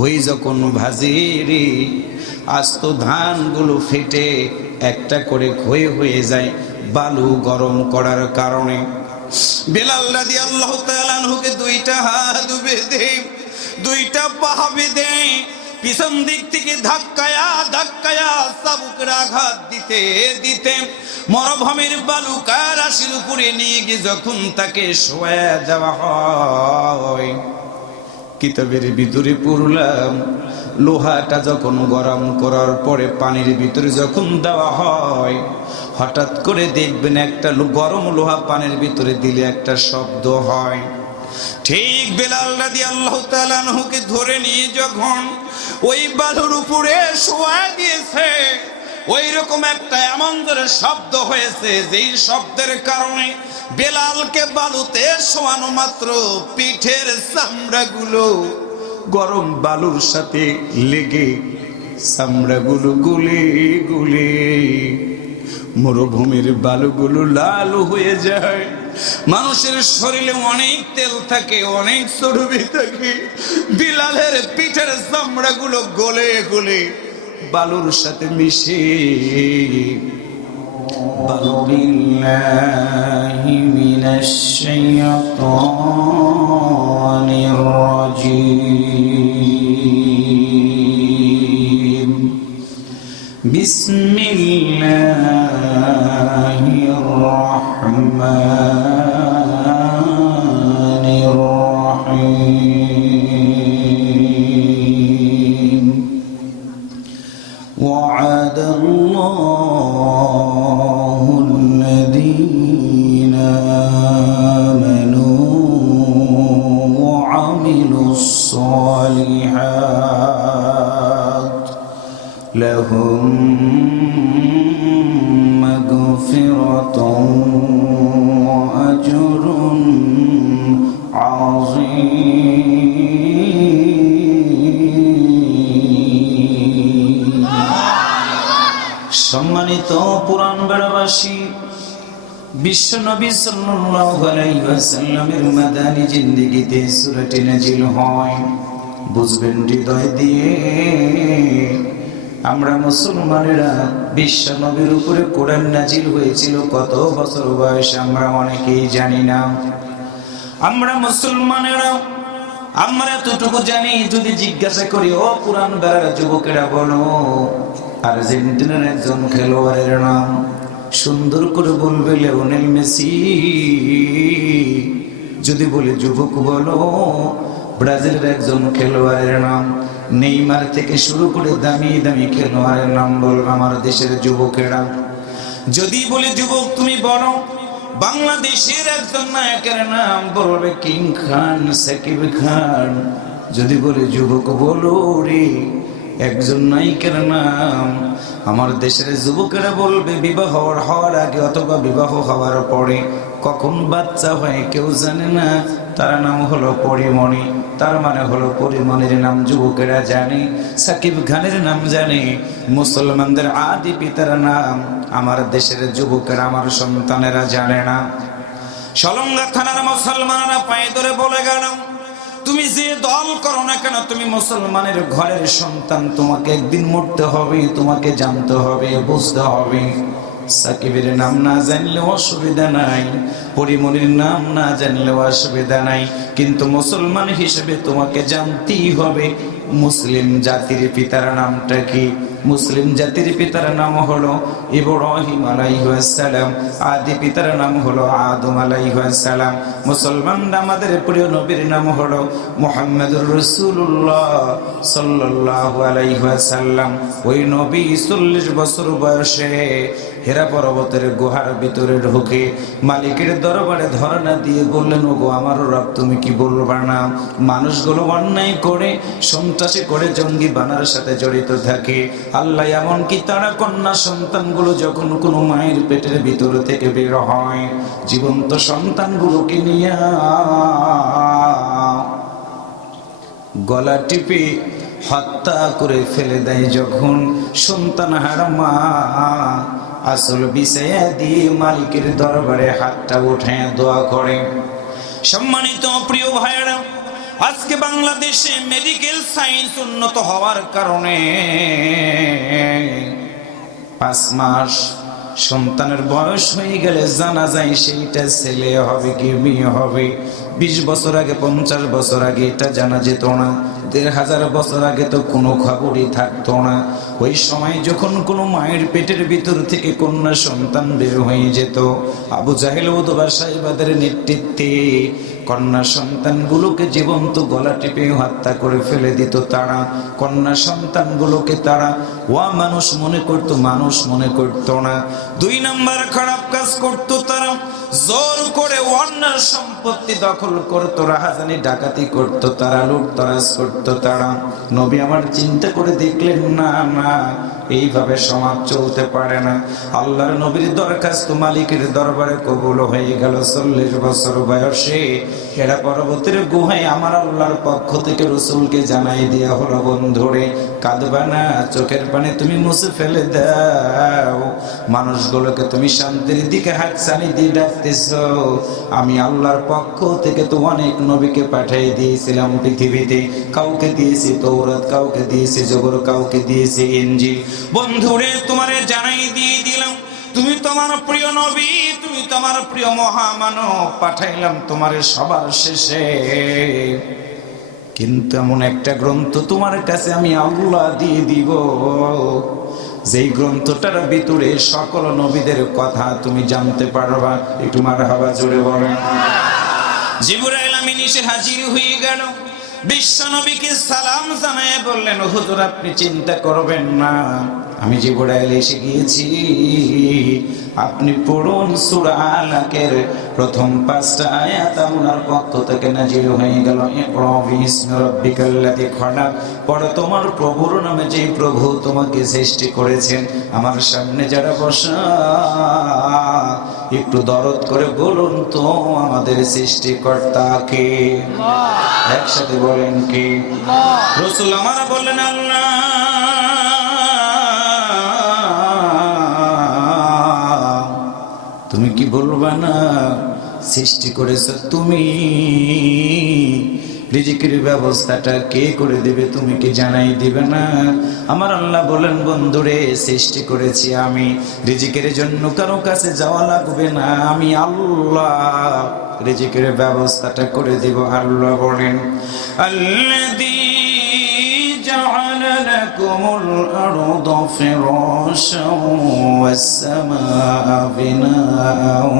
খই যখন ভাজে রে, আস্ত ধানগুলো ফেটে একটা করে খই হয়ে যায় বালু গরম করার কারণে। বেলাল রাদিয়াল্লাহু তাআলা আনহুকে দুইটা হাত বেঁধে দুইটা পা বেঁধে পিছন দিক থেকে ধাক্কায়া ধাক্কায়া চাবুকের আঘাত দিতে দিতে মরুভূমির বালুকা রাশির উপরে নিয়ে গিয়ে যখন তাকে শোয়া দেওয়া হয়, কিতাবের ভিতরে পড়লাম লোহাটা যখন গরম করার পরে পানির ভিতরে যখন দেওয়া হয়, হঠাৎ করে দেখবেন একটা গরম লোহা পানির ভিতরে দিলে একটা শব্দ হয়। ঠিক বেলাল রাদিয়াল্লাহু তাআলা আনহুকে ধরে নিয়ে যখন ওই বালুর উপরে শোয়া দিয়েছে, ওই রকম একটা এমন জোরে শব্দ হয়েছে যেই শব্দের কারণে বেলালকে বালুতে শোয়ানো মাত্র পিঠের চামড়াগুলো গরম বালুর সাথে লেগে চামড়াগুলো গুলে গুলে মরুভূমির বালুগুলো লাল হয়ে যায়। মানুষের শরীরে অনেক তেল থাকে, অনেক চর্বি থাকে, বিলালের পিঠের চামড়াগুলো গলে গলে বালুর সাথে মিশে। বিল্লাহি মিনাশ শাইতানির রাজীম। বিসমিল্লাহির রাহমানির রাহিম। وعد الله الذين آمنوا وعملوا الصالحات لهم مغفرة وأجر عظيم। সম্মানিত পুরাণ বেড়াবাসী, বিশ্ব নবী সাল্লাল্লাহু আলাইহি ওয়াসাল্লামের মাদানী জিন্দেগিতে সূরাটি নাজিল হয়। বুঝবেন হৃদয় দিয়ে, আমরা মুসলমানেরা বিশ্ব নবীর উপরে কোরআন নাজিল হয়েছিল কত বছর বয়সে আমরা অনেকেই জানি না। আমরা মুসলমানেরা আমরা এতটুকু জানি, যদি জিজ্ঞাসা করি ও কোরআন বেড়ার যুবকেরা বলো আর্জেন্টিনার একজন খেলোয়াড়ের নাম, সুন্দর করে বলবে লিওনেল মেসি। যদি বলে যুবক বলো ব্রাজিলের একজন খেলোয়াড়ের নাম, নেইমার থেকে শুরু করে দামি দামি খেলোয়াড়ের নাম বলবে আমার দেশের যুবকেরা। যদি বলে যুবক তুমি বলো বাংলাদেশের একজন নায়কের নাম, বলবে কিং খান, সাকিব খান। যদি বলে যুবক বলো রে একজন নায়িকার নাম, আমার দেশের যুবকেরা বলবে বিবাহ হওয়ার আগে অথবা বিবাহ হওয়ার পরে কখন বাচ্চা হয় কেউ জানে না, তার নাম হলো পরিমণি। তার মানে হলো পরিমণির নাম যুবকেরা জানে, সাকিব খানের নাম জানে। মুসলমানদের আদি পিতার নাম আমার দেশের যুবকেরা, আমার সন্তানেরা জানে না। সলঙ্গা থানার মুসলমানরা পায়ে ধরে বলে গেল, তুমি যে দল করো না কেন তুমি মুসলমানের ঘরের সন্তান, তোমাকে একদিন মরতে হবে, তোমাকে জানতে হবে, বুঝতে হবে। সাকিবের নাম না জানলেও অসুবিধা নাই, পরিমণির নাম না জানলেও অসুবিধা নাই, কিন্তু মুসলমান হিসেবে তোমাকে জানতেই হবে মুসলিম জাতির পিতার নামটা কি। মুসলিম জাতির পিতার নাম হলো ইব্রাহিম আলাইহিস সালাম, আদি পিতার নাম হলো আদম আলাইহিস সালাম। মুসলমান আমাদের প্রিয় নবীর নাম হলো মুহাম্মদুর রাসূলুল্লাহ সাল্লাল্লাহু আলাইহি ওয়াসাল্লাম। ওই নবী 40 বছর বয়সে হেরা পর্বতের গুহার ভিতরে ঢুকে মালিকের দরবারে ধরনা দিয়ে বললেন, ওগো আমার রব তুমি কি বলবা না, মানুষগুলো অন্যায় করে সন্ত্রাসী করে জঙ্গি বানার সাথে জড়িত থাকে। আল্লাহ এমনকি তারা কন্যা সন্তানগুলো যখন কোনো মায়ের পেটের ভিতর থেকে বের হয়, জীবন্ত সন্তানগুলোকে নিয়ে গলা টিপে হত্যা করে ফেলে দেয়। যখন সন্তান হারা মা আসল বিছায়া দিয়ে মালিকের দরবারে হাতটা উঠে দোয়া করে। সম্মানিত প্রিয় ভাইয়েরা, আজকে বাংলাদেশে মেডিকেল সায়েন্স উন্নত হওয়ার কারণে 5 মাস সন্তানের বয়স হয়ে গেলে জানা যায় সেইটা ছেলে হবে কি মেয়ে হবে। 20 বছর আগে 50 বছর আগে এটা জানা যেত না। 1500 বছর আগে তো কোনো খবরই থাকতো না। ওই সময় যখন কোনো মায়ের পেটের ভিতর থেকে কন্যা সন্তান বের হয়ে যেত, আবু জাহেল ও উতবা সাহেবদের নেতৃত্বে কন্যা সন্তানগুলোকে জীবন্ত গলা টিপে হত্যা করে ফেলে দিত তারা। কন্যা সন্তানগুলোকে তারা মানুষ মনে করতো, মানুষ মনে করতো না। 2 নাম্বার খারাপ কাজ করতো তারা, জোর করে অন্যের সম্পত্তি দখল করতো, রাহাজানি ডাকাতি করতো তারা, লুটতরাজ করতো তারা। নবী আমার চিন্তা করে দেখলেন না না, এইভাবে সমাজ চলতে পারে না। আল্লাহর নবীর দরখাস্ত মালিকের দরবারে কবুল হয়ে গেল। 40 বছর বয়সে হেরা পর্বতের গুহায় আমার আল্লাহর পক্ষ থেকে রাসূলকে জানাই দেয়া হলো, বন্ধুরে কাঁদবা না, চোখের পানি তুমি মুছে ফেলে দাও। মানুষগুলোকে তুমি শান্তির দিকে হাতছানি দিয়ে ডাকতেছো। আমি আল্লাহর পক্ষ থেকে তো অনেক নবীকে পাঠিয়ে দিয়েছিলাম পৃথিবীতে। কাউকে দিয়েছি তৌরাত, কাউকে দিয়েছি জবর, কাউকে দিয়েছি ইনজিল। বন্ধুরে তোমারে জানাই দিয়ে দিলাম, তুমি তোমার প্রিয় নবী, তুমি তোমার প্রিয় মহামানব পাঠাইলাম তোমার সবার শেষে। কিন্তু এমন একটা গ্রন্থ তোমার কাছে আমি আল্লাহ দিয়ে দিব, যেই গ্রন্থটার ভিতরে সকল নবীদের কথা তুমি জানতে পারবা। একটু মারহাবা জোরে বলেন। জিবরাইল আমিন এসে হাজির হয়ে গেল, বিশ্ব নবীকে সালাম জানায় বললেন, হুজুর আপনি চিন্তা করবেন না, আমি জিবরাইল এসে গিয়েছি। আপনি পড়ুন সূরা আলাকের প্রথম 5টা আয়াত আপনার পক্ষ থেকে নাযিল হয়ে গেল। ইকরা বিসমি রাব্বিকাল্লাযী খলাক, পড়ো তোমার প্রভুর নামে, যেই প্রভু তোমাকে সৃষ্টি করেছেন। আমার সামনে যারা বসা, একটু দরদ করে বলুন তো আমাদের সৃষ্টিকর্তা কে? একসাথে বলেন কে? রাসূল আমার বললেন আল্লাহ। তুমি কি বলবা না সৃষ্টি করেছো তুমি? রিজিকের ব্যবস্থাটা কে করে দেবে তুমি কি জানাই দিবে না? আমার আল্লাহ বলেন, বন্ধুরে সৃষ্টি করেছি আমি, রিজিকের জন্য কারো কাছে যাওয়া লাগবে না, আমি আল্লাহ রিজিকের ব্যবস্থাটা করে দিব। আল্লাহ বলেন, আল্লাযী জাআলা লাকুমুল আরদা ফিরাশাও ওয়াস সামাআ বিনাআও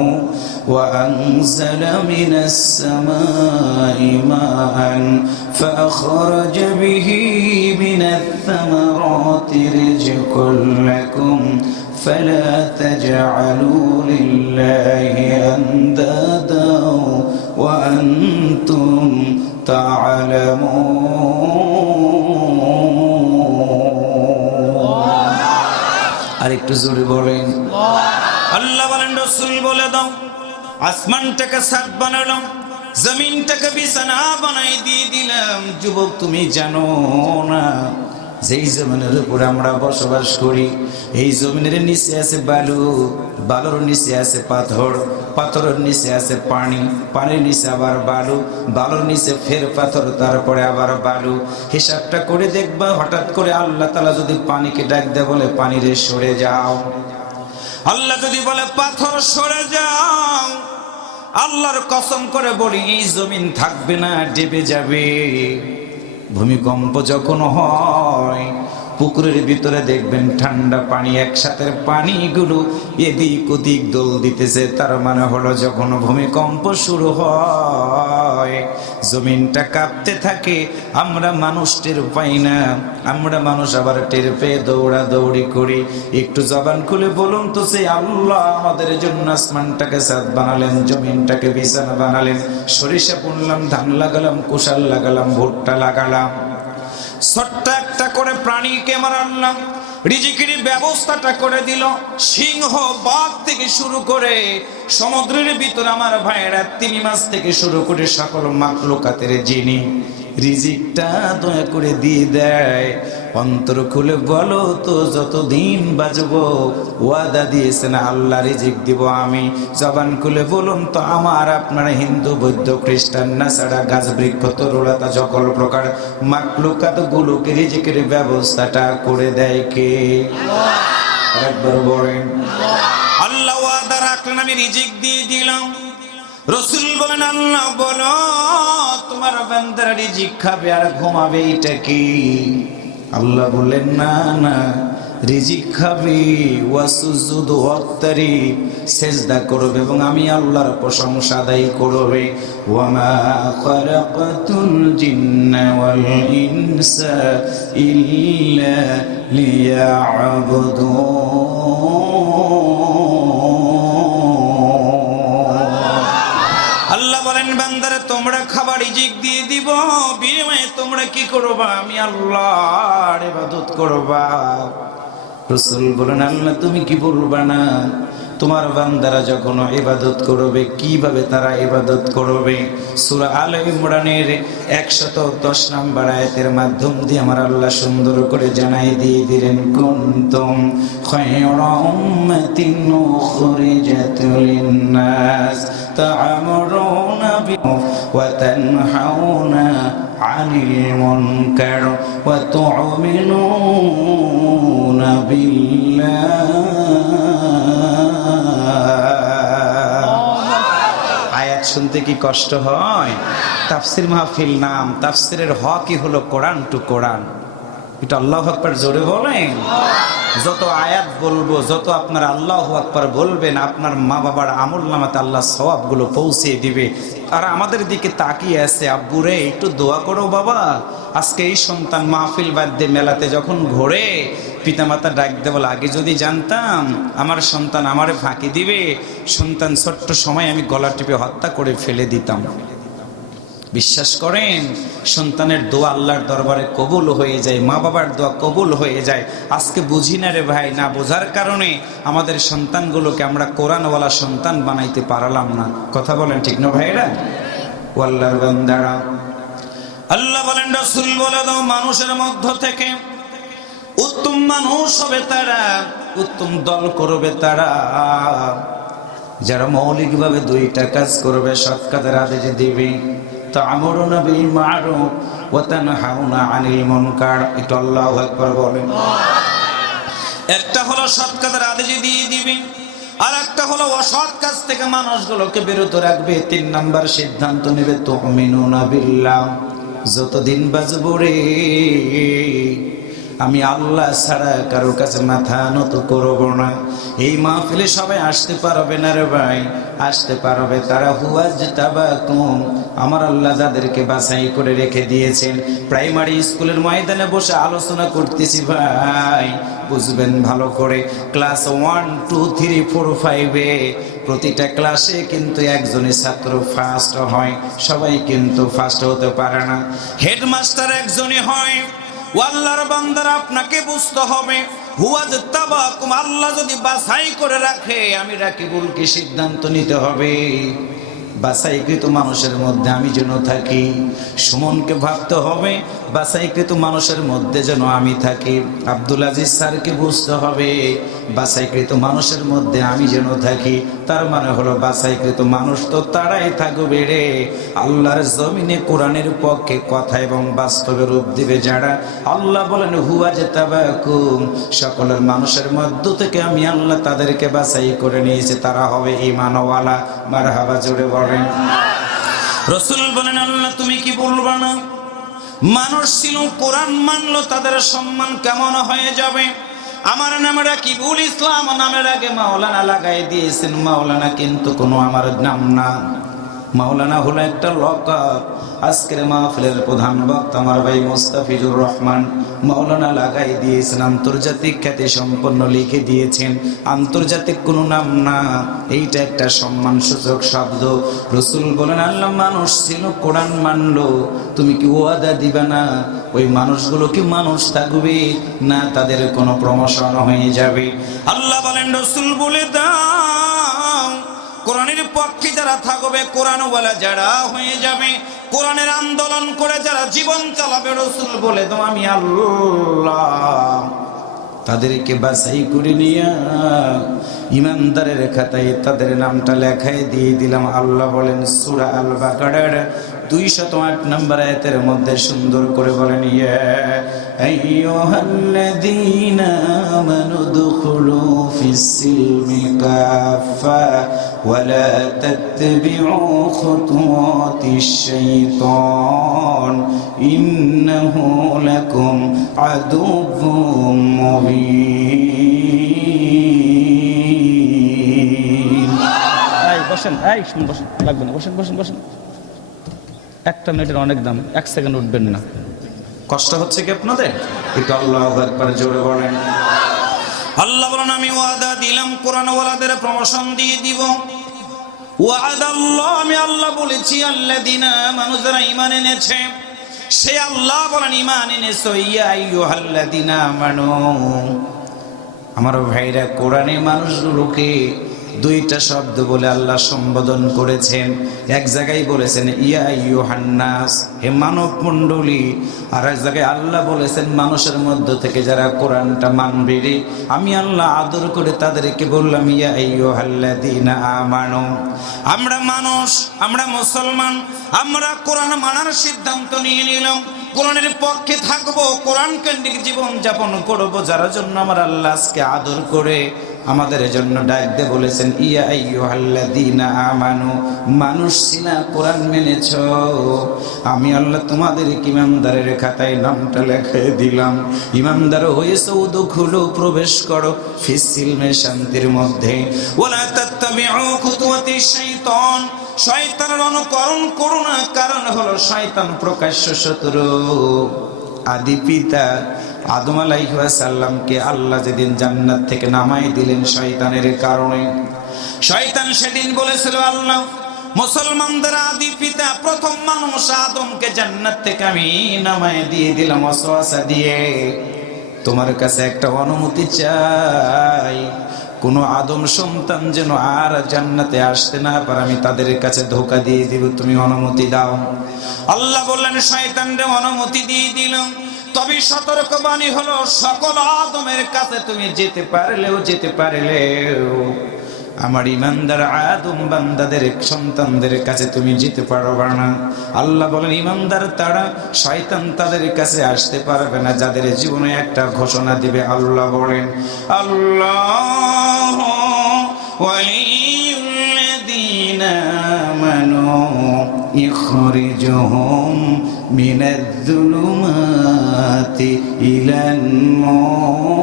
وأنزل من السماء ماء فأخرج به من الثمرات رزقا لكم فلا تجعلوا لله أندادا وأنتم تعلمون। আরেকটু জোরে বলেন। আল্লাহ বলেন, রাসূল বলে দাও, আসমানটাকে ছাদ বানালাম, জমিনটাকে বিছানা বানাই দিয়ে দিলাম। যুবক তুমি জানো না, যেই জমিনের উপর আমরা বসবাস করি, এই জমিনের নিচে আছে বালু, বালুর নিচে আছে পাথর, পাথরের নিচে আছে পানি, পানির নিচে আবার বালু, বালুর নিচে ফের পাথর, তারপরে আবার বালু। হিসাবটা করে দেখবা, হঠাৎ করে আল্লাহ তাআলা যদি পানিকে ডাক দেয়, বলে পানি রে সরে যাও। আল্লাহ যদি বলে পাথর সরে যাও, আল্লাহর কসম করে বলি এই জমিন থাকবে না, ডেবে যাবে। ভূমিকম্প যখন হয়, পুকুরের ভিতরে দেখবেন ঠান্ডা পানি, একসাথে পানিগুলো এদিক ওদিক দোল দিতেছে। তার মানে হলো যখন ভূমিকম্প শুরু হয়, জমিনটা কাঁপতে থাকে। আমরা মানুষ টের পাই না, আমরা মানুষ আবার টের পেয়ে দৌড়া দৌড়ি করি। একটু জবান খুলে বলুন তো, সেই আল্লাহ আমাদের জন্য আসমানটাকে ছাদ বানালেন, জমিনটাকে বিছানা বানালেন, সরিষা বুনলাম, ধান লাগালাম, কুশাল লাগালাম, ভুট্টা লাগালাম, ছোট্ট একটা করে প্রাণীকে মারলাম, রিজিকের ব্যবস্থাটা করে দিল। সিংহ বাঘ থেকে শুরু করে সমুদ্রের ভিতর আমার ভাইয়েরা তিমি মাছ থেকে শুরু করে সকল মাখলুকাতের যিনি রিজিকটা দয়া করে দিয়ে দেয়, অন্তর খুলে বলো তো, যতদিন বাঁচবো ওয়াদা দিয়েছেন আল্লাহ রিজিক দিব আমি। জবান খুলে বলুন তো, আমার আপনার হিন্দু বৌদ্ধ খ্রিস্টান না ছাড়া গাছ বৃক্ষ তরুলতা সকল প্রকার মাকলুকাত গুলোকে রিজিকের ব্যবস্থাটা করে দেয় কে? একবার বলেন। আল্লাহ ওয়াদা রাখলেন আমি রিজিক দিয়ে দিলাম। রাসূল বলেন আল্লাহ বলো তোমার বান্দারা রিজিক খাবে আর ঘুমাবে, এটা কি? আল্লাহ বলেন না না, রিজিক খাবে ওয়াসুজুদু ওয়াক্তারি, সিজদা করবে এবং আমি আল্লাহর প্রশংসা আদায় করবে। ওয়ামা খালাকাতুল জিন্না ওয়াল ইনসা ইল্লা লিয়াবুদুন। আল্লাহ বলেন বান্দারে তোমরা খাবার রিজিক দিয়ে দিব, বিনিময়ে তোমরা কি করবা? আমি আল্লাহর ইবাদত করবা। রাসূল বলেন আল্লাহ তুমি কি বলবা না? তোমার বান্দারা যখন ইবাদত করবে কিভাবে তারা ইবাদত করবে? সূরা আলে ইমরানের 110 নম্বর আয়াতের মাধ্যম দিয়ে আমার আল্লাহ সুন্দর করে জানাই দিয়ে দিলেন, কুনতুম খায়রা উম্মাতিন উখরিজাত লিন-নাস তা'মুরুনা ওয়া তানহাউনা আনিল মুনকার ওয়া তু'মিনুনা বিল্লাহ। আয়াত শুনতে কি কষ্ট হয়? তাফসির মাহফিল নাম, তাফসিরের হকই হলো কোরআন টু কোরআন। এটা আল্লাহু আকবার জোরে বলেন। যত আয়াত বলবো, যত আপনার আল্লাহু আকবার বলবেন, আপনার মা বাবার আমলনামাতে আল্লাহ সওয়াবগুলো পৌঁছে দিবে। আর আমাদের দিকে তাকিয়ে আছে, আব্বুরে একটু দোয়া করো বাবা। আজকে এই সন্তান মাহফিল বাদ্যে মেলাতে যখন ঘোরে, পিতামাতা ডাক দেব, আগে যদি জানতাম আমার সন্তান আমারে ফাঁকি দিবে, সন্তান ছোট্ট সময় আমি গলা টিপে হত্যা করে ফেলে দিতাম। বিশ্বাস করেন সন্তানের দোয়া আল্লাহর দরবারে কবুল হয়ে যায়, মা বাবার দোয়া কবুল হয়ে যায়। আজকে বুঝি না রে ভাই, না বোঝার কারণে আমাদের সন্তানগুলোকে আমরা কোরআনওয়ালা সন্তান বানাইতে পারলাম না। কথা বলেন ঠিক না ভাইরা? ও আল্লাহর বান্দারা, আল্লাহ বলেন রাসূল বলে দাও মানুষের মধ্য থেকে উত্তম মানুষ হবে তারা, উত্তম দল করবে তারা যারা মৌলিকভাবে দুইটা কাজ করবে, সৎ কাজের আদেশ দিবে। তা'মুরুনা বিল মা'রুফ ওয়া তানহাউনা আনিল মুনকার। একটু আল্লাহু আকবার বলেন। একটা হলো সৎ কাজের আদেশ দিয়ে দিবে, আর একটা হলো অসৎ কাজ থেকে মানুষগুলোকে বিরত রাখবে। 3 নাম্বার সিদ্ধান্ত নেবে তুমিনুনা বিল্লাহ, যতদিন বাঁচবো রে আমি আল্লাহ ছাড়া কারো কাছে মাথা নত করব না। এই মাহফিলে সবাই আসতে পারবে না রে ভাই, আসতে পারবে তারা হুয়াজতাবাকুম, আমার আল্লাহ যাদেরকে বাছাই করে রেখে দিয়েছেন। প্রাইমারি স্কুলের ময়দানে বসে আলোচনা করতেছি ভাই, বুঝবেন ভালো করে। ক্লাস 1, 2, 3, 4, 5 প্রতিটা ক্লাসে কিন্তু একজনই ছাত্র ফার্স্ট হয়, সবাই কিন্তু ফার্স্ট হতে পারে না। হেডমাস্টার একজনই হয়। আল্লাহর বান্দারা আপনাকে বুঝতে হবে, হুয়াজতাবাকুম, আল্লাহ যদি বাছাই করে রাখে আমি রাকিবুলকে সিদ্ধান্ত নিতে হবে বাছাইকৃত মানুষের মধ্যে আমি যেন থাকি। সুমনকে ভাবতে হবে বাছাইকৃত মানুষের মধ্যে যেন আমি থাকি। আব্দুল আজিজ স্যারকে বুঝতে হবে বাছাইকৃত মানুষের মধ্যে আমি যেন থাকি। তার মানে হলো বাছাইকৃত মানুষ তো তারাই থাকবে রে আল্লাহর জমিনে কোরআনের পক্ষে কথা এবং বাস্তবে রূপ দিবে যারা। আল্লাহ বলেন হুয়াজতাবাকুম, সকলের মানুষের মধ্য থেকে আমি আল্লাহ তাদেরকে বাছাই করে নিয়েছি, তারা হবে ঈমানওয়ালা। মারহাবা জোরে বলেন। রাসূল বলেন আল্লাহ তুমি কি বলবা না? মানুষ ছিল কোরআন মানলো, তাদের সম্মান কেমন হয়ে যাবে? আমার নাম রাকিবুল ইসলাম, নামের আগে মাওলানা লাগাই দিয়েছেন। মাওলানা কিন্তু কোনো আমার নাম না, মাওলানা হলো একটা লকব। আজকের মাহফিলের প্রধান বক্তা আমার ভাই মুস্তাফিজুর রহমান মাওলানা লাগাই দিয়েছেন, আন্তর্জাতিক খ্যাতি সম্পন্ন লিখে দিয়েছেন। আন্তর্জাতিক কোনো নাম না, এইটা একটা সম্মানসূচক শব্দ। রাসূল বলেন আল্লাহ মানুষ ছিল কোরআন মানলো, তুমি কি ওয়াদা দিবা না ওই মানুষগুলো কি মানুষ থাকবে না তাদের কোনো প্রমোশন হয়ে যাবে? আল্লাহ বলেন রাসূল বলে দাও কোরআনের পক্ষে যারা থাকবে, কোরআনওয়ালা যারা হয়ে যাবে, কোরআনের আন্দোলন করে যারা জীবন চালাবে, রাসূল বলে দাও আমি আল্লাহ তাদেরকে বাছাই করে নিয়ে ইমানদারের খাতায় তাদের নামটা লেখায় দিয়ে দিলাম। আল্লাহ বলেন সূরা আল বাকারার 208 নম্বর আয়াতের মধ্যে সুন্দর করে বলেন, ইয়া আইয়ুহাল্লাযীনা আমানু দুখুলু ফিস-সিলমি কাফা ওয়া লা তাত্তাবিউ খুতুওয়াতিশ শাইতান ইন্নাহু লাকুম আদুউম মুবিন। বসেন, বসেন, লাগবে না, বসেন বসেন বসেন। একটা মিনিটের অনেক দাম, 1 সেকেন্ড উঠবেন না। কষ্ট হচ্ছে কি আপনাদের? একটু আল্লাহু আকবার জোরে বলেন। আল্লাহ বলেন আমি ওয়াদা দিলাম কোরআন ওয়ালাদের প্রমোশন দিয়ে দিব। ওয়াদা আল্লাহ, আমি আল্লাহ বলেছি আল্লাযীনা আমানু, যারা ঈমান এনেছে। সে আল্লাহ বলেন ঈমান এনেছো, ইয়া আইয়ুহাল্লাযীনা আমানু, আমার ভাইরা কোরআনে মানুষগুলোকে দুইটা শব্দ বলে আল্লাহ সম্বোধন করেছেন। এক জায়গায় বলেছেন ইয়া আইয়ুহান নাস, হে মানব মণ্ডলী, আর এক জায়গায় আল্লাহ বলেছেন মানুষের মধ্য থেকে যারা কোরআনটা মানবে রে, আমি আল্লাহ আদর করে তাদেরকে বললাম ইয়া আইয়ুহাল্লাযীনা আমানু। আমরা মানুষ, আমরা মুসলমান, আমরা কোরআন মানার সিদ্ধান্ত নিয়ে নিলাম, কোরআনের পক্ষে থাকবো, কোরআন কেন্দ্রিক জীবন যাপন করবো। যার জন্য আমার আল্লাহ আজকে আদর করে আমাদের জন্য ডাক দিয়ে বলেছেন ইয়া আইয়ুহাল্লাযীনা আমানু, মানুষ সিনা কোরআন মেনেছো, আমি আল্লাহ তোমাদের ইমানদারের খাতায় নামটা লিখে দিলাম। ইমানদার হয়েছে, উদখুলু প্রবেশ করো ফিস-সিলমে শান্তির মধ্যে, ওয়ালা তাত্তাবিউ খুতুওয়াতিশ শাইতান, শয়তানের অনুকরণ করো না, কারণ হলো শয়তান প্রকাশ্য শত্রু। আদি পিতা আদম আলাইহিস সালামকে আল্লাহ যেদিন জান্নাত থেকে নামাই দিলেন শয়তানের কারণে, শয়তান সেদিন বলেছিল আল্লাহ মুসলমানদের আদি পিতা প্রথম মানুষ আদমকে জান্নাত থেকে আমি নামাই দিয়ে দিলাম ওয়াসওয়াসা দিয়ে, তোমার কাছে একটা অনুমতি চাই, কোন আদম সন্তান যেন আর জান্নাতে আসতে না পারে, আমি তাদের কাছে ধোঁকা দিয়ে দিব, তুমি অনুমতি দাও। আল্লাহ বললেন শয়তানরে অনুমতি দিয়ে দিলাম, তবে সতর্কবাণী হলো সকল আদমের কাছে তুমি যেতে পারলেও আমার ইমানদার আদম বান্দাদের সন্তানদের কাছে তুমি যেতে পারবে না। আল্লাহ বলেন ইমানদার তারা, শয়তান তাদের কাছে আসতে পারবে না, যাদের জীবনে একটা ঘোষণা দিবে। আল্লাহ বলেন আল্লাহু ওয়ালিয়ুল্লাযীনা আমানু ইখরিজুহুম মিনাজ-যুলুমাতি ইলান নূর।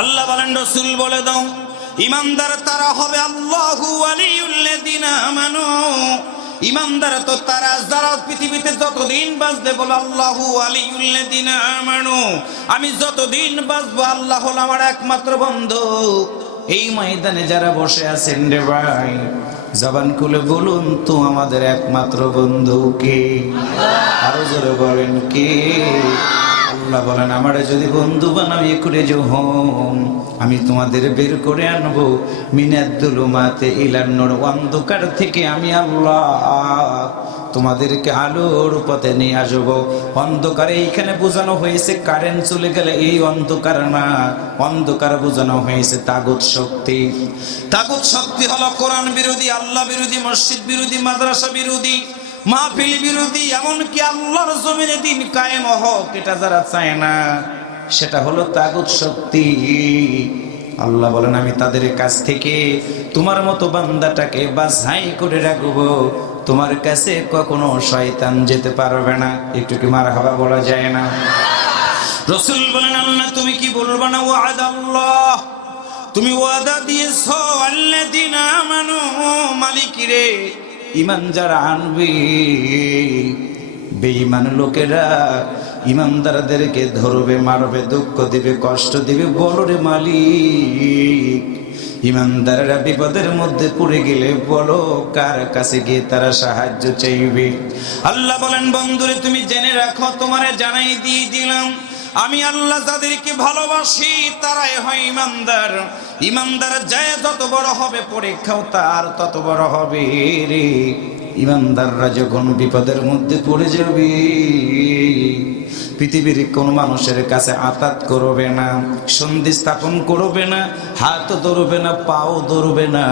আল্লাহ বলেন রাসূল বলে দাও ইমানদার তারা হবে আল্লাহু ওয়ালিয়ুল্লাযীনা আমানু, ইমানদার তো তারা যারা পৃথিবীতে যতদিন বাঁচবে, বলে আল্লাহু ওয়ালিয়ুল্লাযীনা আমানু, আমি যতদিন বাঁচবো আল্লাহ হলো আমার একমাত্র বন্ধু। এই ময়দানে যারা বসে আছেন রে ভাই, জবান খুলে বলুন তো আমাদের একমাত্র বন্ধু কে? আরো জোরে বলেন কে? আল্লাহ বলেন আমারে যদি বন্ধু বানাও ইখরিজুহুম, আমি তোমাদের বের করে আনবো মিনাজ-যুলুমাতি ইলান নূর, অন্ধকার থেকে আমি আল্লাহ তোমাদেরকে আলোর পথে নিয়ে আসবো। অন্ধকারে এইখানে বোঝানো হয়েছে কারেন্ট চলে গেলে এই অন্ধকার না, অন্ধকার বোঝানো হয়েছে তাগুত শক্তি। তাগুত শক্তি হলো কোরআন বিরোধী, আল্লাহ বিরোধী, মসজিদ বিরোধী, মাদ্রাসা বিরোধী, মাহফিল বিরোধী, এমনকি আল্লাহর জমিনে দিন কায়েম হোক এটা যারা চায় না, সেটা হলো তাগুত শক্তি। আল্লাহ বলেন আমি তাদের কাছ থেকে তোমার মতো বান্দাটাকে বাছাই করে রাখবো, তোমার কাছে কখনো শয়তান যেতে পারবে না। একটু কি মারহাবা বলা যায় না? রাসূল বলেন আল্লাহ তুমি কি বলবা না, ওয়াদা আল্লাহ, তুমি ওয়াদা দিয়েছো আল্লাযীনা আমানু, মালিকিরে ঈমান যারা আনবে, বেঈমান লোকেরা ঈমানদারদেরকে ধরবে, মারবে, দুঃখ দিবে, কষ্ট দিবে, বলো রে মালিক ঈমানদাররা বিপদের মধ্যে পড়ে গেলে বলো কার কাছে গিয়ে তারা সাহায্য চাইবে। আল্লাহ বলেন বন্ধুরে তুমি জেনে রাখো, তোমারে জানাই দিয়ে দিলাম আমি আল্লাহ যাদেরকে ভালোবাসি তারাই হয় ইমানদার। ইমানদার যায় যত বড় হবে পরীক্ষাও তার তত বড় হবে রে। ইমানদাররা যখন বিপদের মধ্যে পড়ে যাবে পৃথিবীর কোন মানুষের কাছে আতাত করবে না, সন্ধি স্থাপন করবে না, হাত ধরবে না, পাও ধরবে না।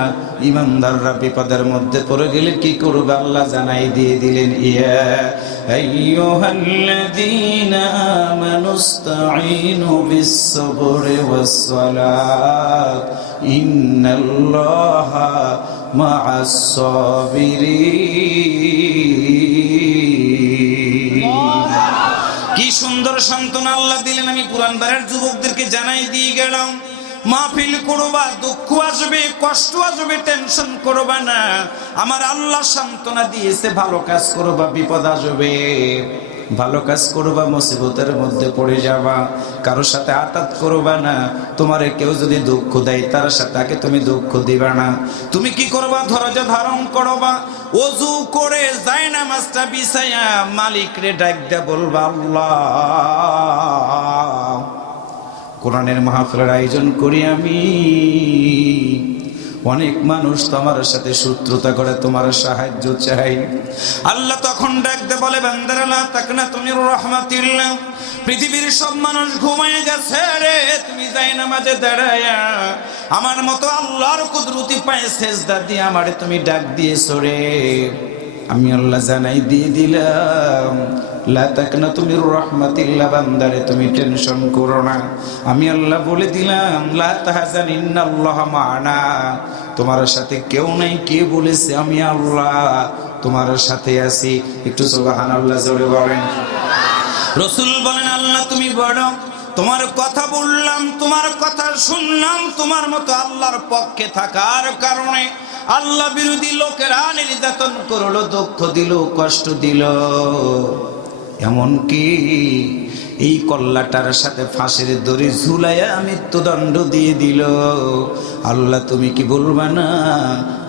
ইমানদাররা বিপদের মধ্যে পড়ে গেলে কি করবে আল্লাহ জানাই দিয়ে দিলেন, ইয়া আইয়ুহাল্লাযীনা আমানুস্তাঈনু বিস-সাবরি ওয়াস-সালাত ইন্নাল্লাহা মা'আস-সাবিরিন। কি সুন্দর সান্ত্বনা আল্লাহ দিলেন। আমি পুরান বারের যুবকদেরকে জানাই দিয়ে গেলাম, মাহফিল করবা, দুঃখ আসবে, কষ্ট আসবে, টেনশন করবা না। আমার আল্লাহ সান্ত্বনা দিয়েছে, ভালো কাজ করবা, বিপদ আসবে, ভালো কাজ করবা, মুসিবতের মধ্যে পড়ে যাবা, কারোর সাথে আঘাত করবা না। তোমারে কেউ যদি দুঃখ দেয় তার সাথে তাকে তুমি দুঃখ দিবা না। তুমি কি করবা? ধৈর্য ধারণ করবা, ওযু করে জায়নামাজটা বিছায়া মালিক রে ডাক দিয়া বলবা, আল্লাহ কোরআনের মাহফিলের আয়োজন করি আমি, অনেক মানুষ তোমার সাথে শত্রুতা করে, তোমার সাহায্য চাই। আল্লাহ তখন ডাক দে বলে, বান্দারা লা তাকনাতু মির রাহমাতিল্লাহ, পৃথিবীর সব মানুষ ঘুমিয়ে গেছে রে, তুমি জায়নামাজে দাঁড়ায়া আমার মতো আল্লাহর কুদরতি পায়ে সেজদা দিয়ে আমারে তুমি ডাক দিয়েছো রে। আমি আল্লাহ জানাই দিয়ে দিলাম, লা তাকনাতু মির রাহমাতিল্লাহ, বান্দারে তুমি টেনশন করো না। আমি আল্লাহ বলে দিলাম, লা তাহজান ইন্নাল্লাহা মা'ানা, তোমার সাথে কেউ নাই। কে বলেছে? আমি আল্লাহ তোমার সাথে আছি। একটু সুবহানাল্লাহ জোরে বলেন। রাসূল বলেন, আল্লাহ তুমি বড়, তোমার কথা বললাম, তোমার কথা শুনলাম, তোমার মতো আল্লাহর পক্ষে থাকার কারণে আল্লাহ বিরোধী লোকেরা নির্যাতন করলো, দুঃখ দিল, কষ্ট দিল, এমনকি এই কল্লাটার সাথে ফাঁসের দড়ি ঝুলাইয়া মৃত্যুদণ্ড দিয়ে দিল। আল্লাহ তুমি কি বলবা না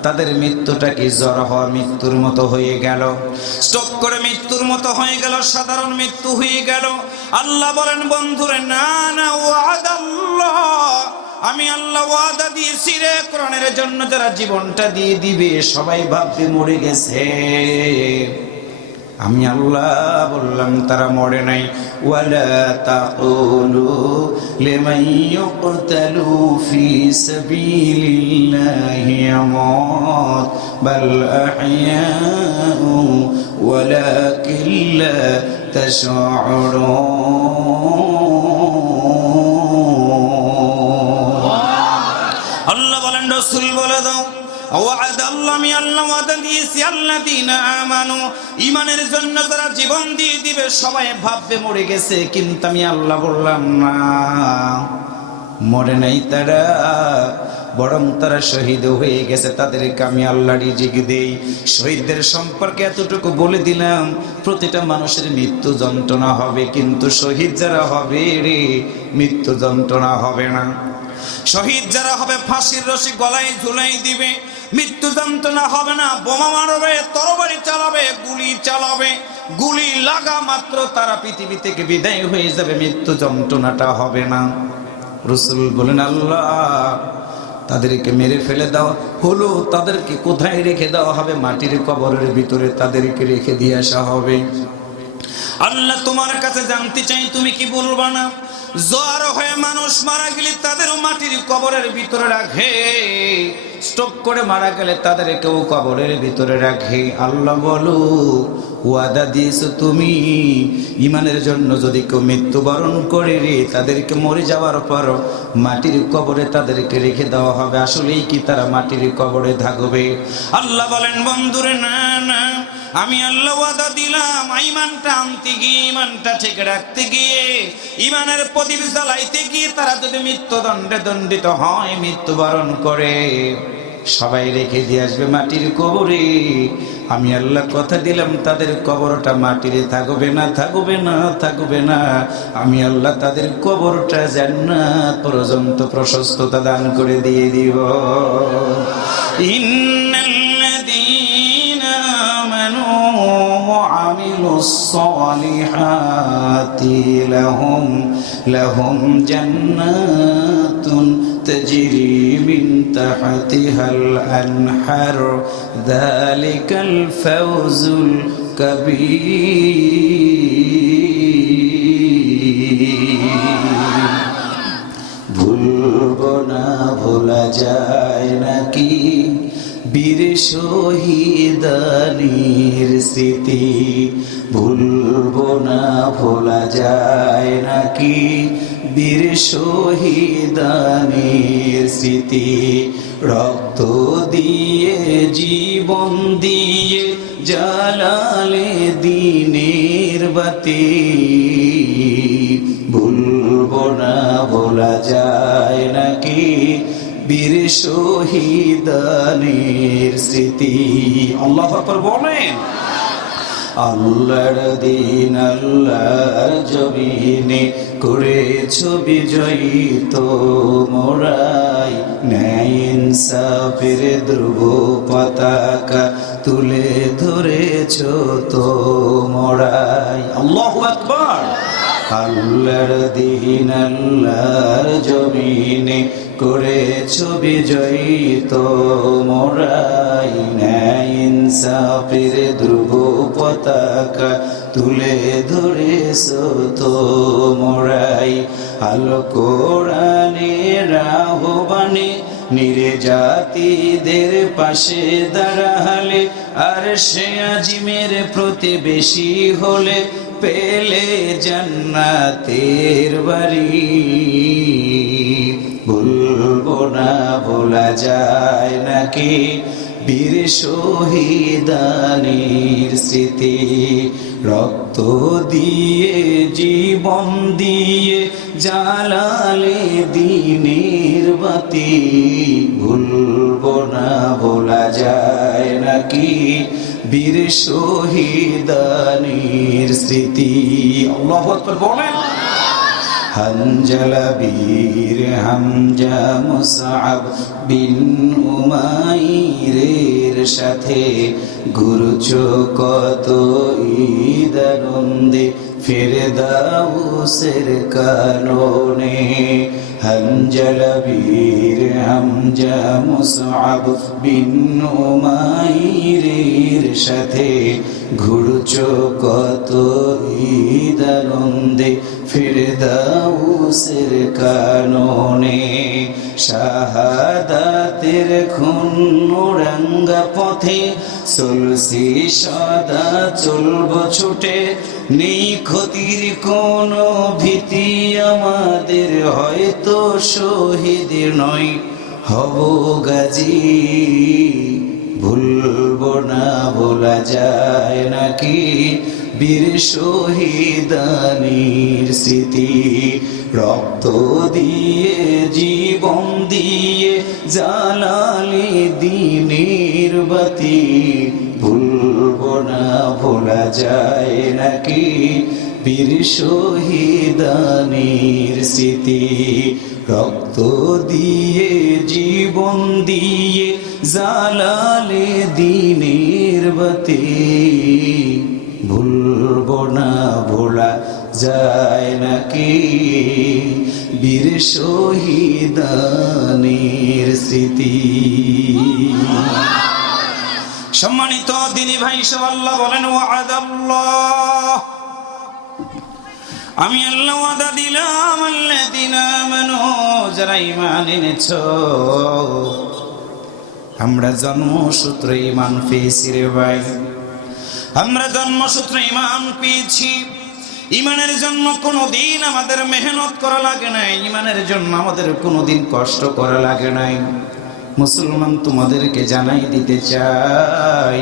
তাদের মৃত্যুটা কি জ্বর হওয়া মৃত্যুর মতো হয়ে গেল, স্ট্রোক করে মৃত্যুর মতো হয়ে গেল, সাধারণ মৃত্যু হয়ে গেল? আল্লাহ বলেন, বন্ধুরে না না, ওয়াদাল্লাহ, আমি আল্লাহ ওয়াদা দিয়েছি রে, কোরআনের জন্য যারা জীবনটা দিয়ে দিবে সবাই ভাববে মরে গেছে। আমি আল্লাহ বললাম তারা মরে নাই। ওয়ালা তাকুলু লিমান ইউকতালু ফি সাবিলিল্লাহি আমওয়াত বাল আহইয়াউ ওয়ালাকিন লা তাশউরুন। আল্লাহ বলেন, রাসূল বলে দাও, ওয়াদাল্লাহ, আমি আল্লাহ ওয়াদা দিয়েছি, আল্লাযীনা আমানু, ঈমানের জন্য যারা জীবন দিয়ে দিবে সবাই ভাববে মরে গেছে, কিন্তু আমি আল্লাহ বললাম না, মরে নাই তারা, বরং তারা শহীদ হয়ে গেছে, তাদেরকে আমি আল্লাহ রিজিক দেই। শহীদদের সম্পর্কে এতটুকু বলে দিলাম, প্রতিটা মানুষের মৃত্যু যন্ত্রণা হবে, কিন্তু শহীদ যারা হবে রে মৃত্যু যন্ত্রণা হবে না। শহীদ যারা হবে ফাঁসির রশি গলায় ঝুলাই দিবে, মৃত্যু যন্ত্রণা হবে না। বোমা মারবে, তরবারি চালাবে, গুলি চালাবে, গুলি লাগা মাত্র তারা পৃথিবী থেকে বিদায় হয়ে যাবে, মৃত্যু যন্ত্রণাটা হবে না। রাসূল বলেন, আল্লাহ তাদেরকে মেরে ফেলে দাও হলো, তাদেরকে কোথায় রেখে দেওয়া হবে? মাটির কবরের ভিতরে তাদেরকে রেখে দিয়ে আসা হবে। আল্লাহ তোমার কাছে জানতে চাই, তুমি কি বলবা না? জ্বর হয়ে মানুষ মারা গেলে তাদেরও মাটির কবরের ভিতরে রাখে, স্ট্রোক করে মারা গেলে তাদেরকেও কবরের ভিতরে রাখে। আল্লাহ বলো, ওয়াদা দিয়েছো তুমি, ঈমানের জন্য যদি কেউ মৃত্যুবরণ করে রে তাদেরকে মরে যাওয়ার পর মাটির কবরে তাদেরকে রেখে দেওয়া হবে। আসলেই কি তারা মাটির কবরে থাকবে? আল্লাহ বলেন, বন্ধুরে না না, আমি আল্লাহ ওয়াদা দিলাম, ঈমানটা আনতে গিয়ে, ঈমানটা ঠিক রাখতে গিয়ে, ঈমানের প্রদীপ জ্বালাইতে গিয়ে তারা যদি মৃত্যুদণ্ডে দণ্ডিত হয়, মৃত্যুবরণ করে, সবাই রেখে দিয়ে আসবে মাটির কবরে। আমি আল্লাহ কথা দিলাম, তাদের কবরটা মাটিরে থাকবে না, থাকবে না, থাকবে না। আমি আল্লাহ তাদের কবরটা জান্নাত পর্যন্ত প্রশস্ততা দান করে দিয়ে দিব। ইন্নাল্লাযীনা আমানু ওয়া আমিলু وعملوا الصالحات لهم جنات تجري من تحتها الأنهار ذلك الفوز الكبير ভুলবো না ভোলা যায় নাকি বীর শহীদানির স্মৃতি ভুলবো না ভোলা যায় নাকি বীর শহীদানির স্মৃতি রক্ত দিয়ে জীবন দিয়ে জ্বালালে দ্বীনের বাতি ভুলবো না ভোলা যায় নাকি বীর শহীদানির স্মৃতি আল্লাহু আকবার বলেন আল্লাহর দিন আল্লাহর জমিনে করেছো বিজয়ী তোমরাই ন্যায় ইনসাফের ধ্রুব পতাকা তুলে ধরেছো তোমরাই আল্লাহু আকবার আল্লাহর দিন আল্লাহর জমিনে করেছো বিজয়ী তোমরাই ন্যায় ইনসাফের ধ্রুব পতাকা তুলে ধরেছো তোমরাই আলো কোরআনের আহ্বানে নির্যাতিতদের পাশে দাঁড়ালে আর সে আজিমের প্রতিবেশী হলে পেলে জান্নাতের বাড়ি ভুলবো না ভোলা যায় নাকি বীর শহীদানির স্মৃতি রক্ত দিয়ে জীবন দিয়ে জ্বালালে দ্বীনের বাতি ভুলবো না ভোলা যায় নাকি বীর শহীদানির স্মৃতি আল্লাহু আকবার বলেন হানজালা বীর হামজা মুসআব বিন উমাইরের সাথে ঘুরছো কত ঈদ আনন্দে ফেরদাউসের কাননে হানজালা বীর হামজা মুসআব বিন উমাইরের সাথে ঘুরছো কত ঈদ আনন্দে ফিরদাউসের কাননে শাহাদাতের খুন রাঙ্গা পথে চলছি সদা চলবো ছুটে নেই ক্ষতির কোনো ভীতি আমাদের হয়তো শহীদ নয় হব গাজী ভুলবো না ভোলা যায় নাকি বীর শহীদানির স্মৃতি রক্ত দিয়ে জীবন দিয়ে জ্বালালে দ্বীনের বাতি ভুলবো না ভোলা যায় নাকি বীর শহীদানির স্মৃতি রক্ত দিয়ে জীবন দিয়ে জ্বালালে দ্বীনের বাতি ভুলবো না ভোলা যায় নাকি বীর শহীদানির স্মৃতি সম্মানিত দিনী ভাই সব আল্লাহ বলেন ওয়াদাল্লাহ আমি আল্লাহ ওয়াদা দিলাম আল্লাযীনা আমানু যারা ঈমান এনেছো আমরা জন্মসূত্রে ঈমান পেয়েছি রে ভাই আমরা জন্মসূত্রে ঈমান পেয়েছি ঈমানের জন্য কোনোদিন আমাদের মেহনত করা লাগে নাই ঈমানের জন্য আমাদের কোনোদিন কষ্ট করা লাগে নাই মুসলমান তোমাদেরকে জানাই দিতে চাই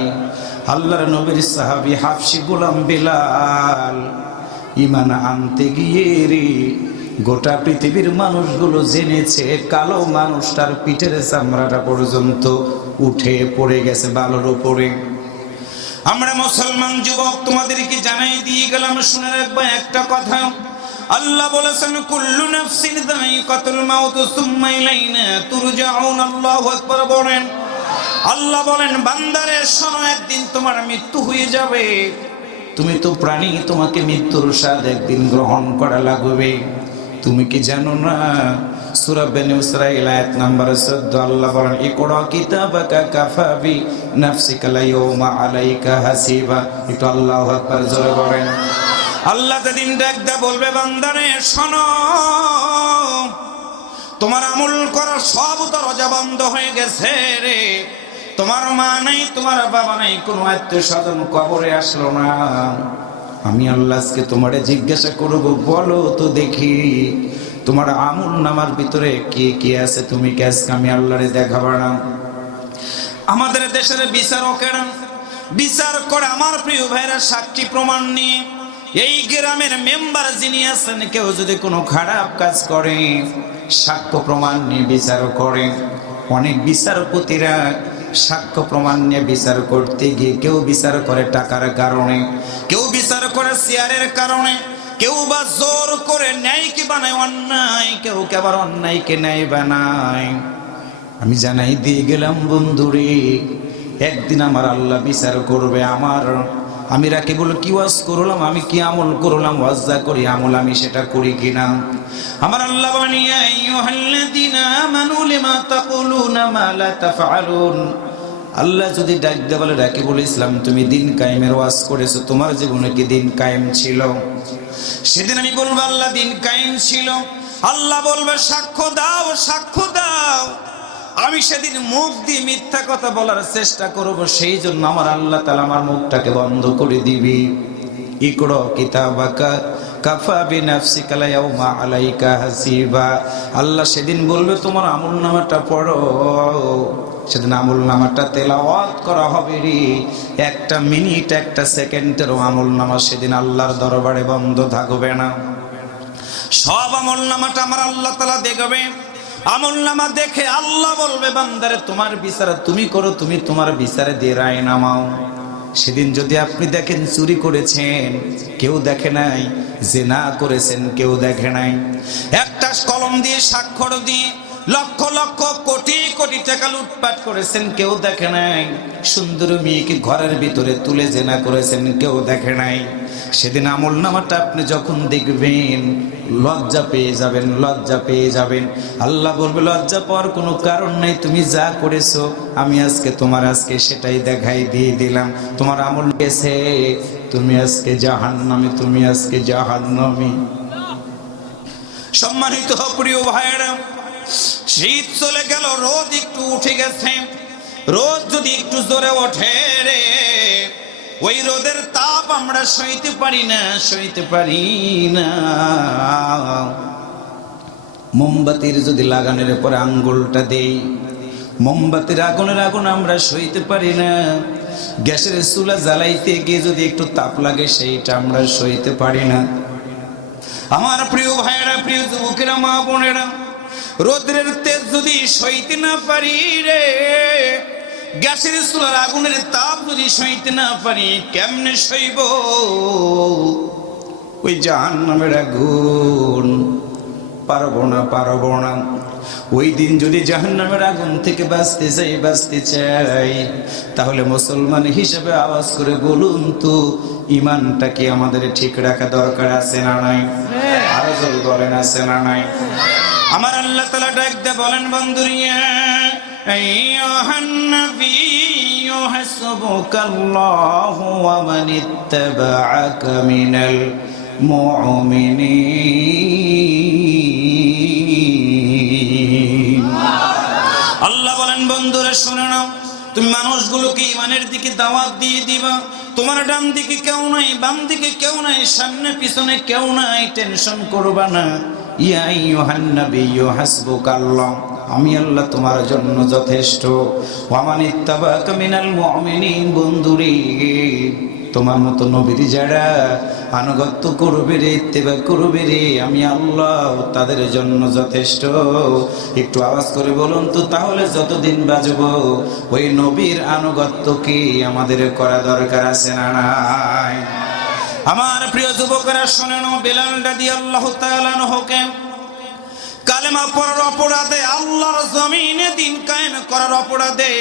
আল্লাহর নবীর সাহাবী হাফসি গোলাম বিলাল ঈমান আনতে গিয়ে রে গোটা পৃথিবীর মানুষগুলো জেনেছে কালো মানুষটার পিঠের চামড়াটা পর্যন্ত উঠে পড়ে গেছে বালুর উপরে আমরা মুসলমান যুবক তোমাদেরকে জানাই দিয়ে গেলাম শুনে রাখবা একটা কথা আল্লাহ বলেছেন কুল্লু নাফসিন যায়িকাতুল মাউত সুম্মা ইলাইনা তুরজাউন আল্লাহু আকবার বলেন আল্লাহ বলেন বান্দারে শোনো একদিন তোমার মৃত্যু হয়ে যাবে তুমি তো প্রাণী, তোমাকে মৃত্যুর স্বাদ একদিন গ্রহণ করা লাগবে। তুমি কি জানো না? সূরা বনী ইসরাঈল আয়াত নাম্বার 14 আল্লাহ বলেন, ইকরা কিতাবাকা কাফা বি নাফসিকা ইয়াউমা আলাইকা হাসিবা। একটু আল্লাহু আকবার জোরে বলেন। আল্লাহ যেদিন ডাকদা বলবে, বান্দারে শোনো, তোমার আমল করার সব দরজা বন্ধ হয়ে গেছে রে। তোমার মা নাই, তোমার বাবা নাই, কোনো আত্মীয় স্বজন কবরে আসলো না। আমি আল্লাহ আজকে তোমারে জিজ্ঞাসা করব, বলো তো দেখি তোমার আমল নামার ভিতরে কি কি আছে, তুমি কি আজকে আমি আল্লাহরে দেখাবো না? আমাদের দেশের বিচারকেরা বিচার করে আমার প্রিয় ভাইরা সাক্ষী প্রমাণ নিয়ে। এই গ্রামের মেম্বার যিনি আছেন, কেউ যদি কোনো খারাপ কাজ করে সাক্ষ্য প্রমাণ নিয়ে বিচার করে। অনেক বিচারপতিরা সাক্ষ্য প্রমাণ নিয়ে বিচার করতে গিয়ে কেউ বিচার করে টাকার কারণে, কেউ বিচার করে চেয়ারের কারণে, কেউ বা জোর করে ন্যায়কে বানায় অন্যায়, কেউ আবার অন্যায়কে ন্যায় বানায়। আমি জানাই দিয়ে গেলাম বন্ধুরে, একদিন আমার আল্লাহ বিচার করবে। আমি রাকিবুল কি ওয়াজ করলাম, আমি কি আমল করলাম, ওয়াজ যা করি আমল আমি সেটা করি কিনা। আমার আল্লাহ বলেন, ইয়া আইয়ুহাল্লাযীনা আমানু লিমা তাকুলুনা মা লা তাফআলুন। আল্লাহ যদি ডাক দিয়ে বলে, রাকিবুল ইসলাম তুমি দিন কায়েমের ওয়াজ করেছো, তোমার জীবনে কি দিন কায়েম ছিল? সেদিন আমি বলবো, আল্লাহ দিন কায়েম ছিল। আল্লাহ বলবে, সাক্ষ্য দাও, সাক্ষ্য দাও। আমি সেদিন মুখ দিয়ে মিথ্যা কথা বলার চেষ্টা করব, সেই জন্য আমার আল্লাহ তাআলা আমার মুখটাকে বন্ধ করে দিবি। ইকরা কিতাবাকা কাফা বিনাফসিকা ইয়াউমা আলাইকা হাসিবা। আল্লাহ সেদিন বলবে, তোমার আমলনামাটা পড়ো। সেদিন আমলনামাটা তেলাওয়াত করা হবে রে। একটা মিনিট, একটা সেকেন্ডেরও আমলনামা সেদিন আল্লাহর দরবারে বন্ধ থাকবে না। সব আমলনামাটা আমার আল্লাহ তাআলা দেখবে। আমলনামা দেখে আল্লাহ বলবে, বান্দারে তোমার বিচার তুমি করো, তুমি তোমার বিচারে দিয়ে রায় নামাও। সেদিন যদি আপনি দেখেন চুরি করেছেন, কেউ দেখে নাই, জিনা করেছেন, কেউ দেখে নাই, একটা কলম দিয়ে স্বাক্ষর দিয়ে লক্ষ লক্ষ কোটি কোটি টাকা লুটপাট করেছেন, কেউ দেখে নাই, সুন্দর মেয়েকে ঘরের ভিতরে তুলে জিনা করেছেন, কেউ দেখে নাই। সেদিন আমলনামাটা আপনি যখন দেখবেন লজ্জা পেয়ে যাবেন, লজ্জা পেয়ে যাবেন। আল্লাহ বলবে, লজ্জা পাওয়ার কোনো কারণ নাই, তুমি যা করেছো আমি তোমার আজকে সেটাই দেখাই দিয়ে দিলাম। তোমার আমল গেছে, তুমি আজকে জাহান্নামে, তুমি আজকে জাহান্নামী। সম্মানিত প্রিয় ভাইয়েরা, শীত চলে গেল, রোদ একটু উঠে গেছে। রোদ যদি একটু জোরে ওঠে রে, ওই রোদের তাপ আমরা সইতে পারি না, সইতে পারি না। মোমবাতির যদি লাগানোর পরে আঙ্গুলটা দেই, মোমবাতির আগুনের আগুন আমরা সইতে পারি না। গ্যাসের চুলা জ্বালাইতে গিয়ে যদি একটু তাপ লাগে, সেইটা আমরা সইতে পারি না। আমার প্রিয় ভাইয়েরা, প্রিয় যুবকেরা, মা বোনেরা, রোদ্রের তেজ যদি সইতে না পারি রে, গ্যাসের চুলার আগুনের তাপ যদি সইতে না পারি, কেমনে সইব ওই জাহান্নামের আগুন? পারবো না, পারবো না। ওই দিন যদি জাহান্নামের আগুন থেকে বাঁচতে চাই, বাঁচতে চাই, তাহলে মুসলমান হিসেবে আওয়াজ করে বলুন তো, ইমানটা কি আমাদের ঠিক রাখা দরকার আছে না নাই? আরো জোরে বলেন, আছে না নাই? আমার আল্লাহ তাআলা ডাক দিয়ে বলেন, বন্ধুরিয়া আইয়ুহান নাবিয়্যু হাসবুকাল্লাহু ওয়া মানিত্তাবা'আকা মিনাল মুমিনিন। আল্লাহ বলেন, বন্ধুরা শুনে নাও, তুমি মানুষগুলোকে ইমানের দিকে দাওয়াত দিয়ে দিবা। তোমার ডান দিকে কেউ নাই, বাম দিকে কেউ নাই, সামনে পিছনে কেউ নাই, টেনশন করবা না। ইয়া আইয়ুহান নাবিয়্যু হাসবুকাল্লাহ, আমি আল্লাহ তোমার জন্য যথেষ্ট। ওয়া মানিত্তাবা'আকা মিনাল মুমিনিন, বন্ধুরে তোমার মতো নবীর যারা আনুগত্য করবে রে, ইত্তেবা করবে রে, আমি আল্লাহ তাদের জন্য যথেষ্ট। একটু আওয়াজ করে বলুন তো, তাহলে যতদিন বাঁচবো ওই নবীর আনুগত্য কি আমাদের করা দরকার আছে না নাই? আমার প্রিয় যুবকেরা শুনে নাও, বেলাল রাদিয়াল্লাহু তাআলা আনহুকে কালেমা পড়ার অপরাধে, আল্লাহর জমিনে দিন কায়েম করার অপরাধে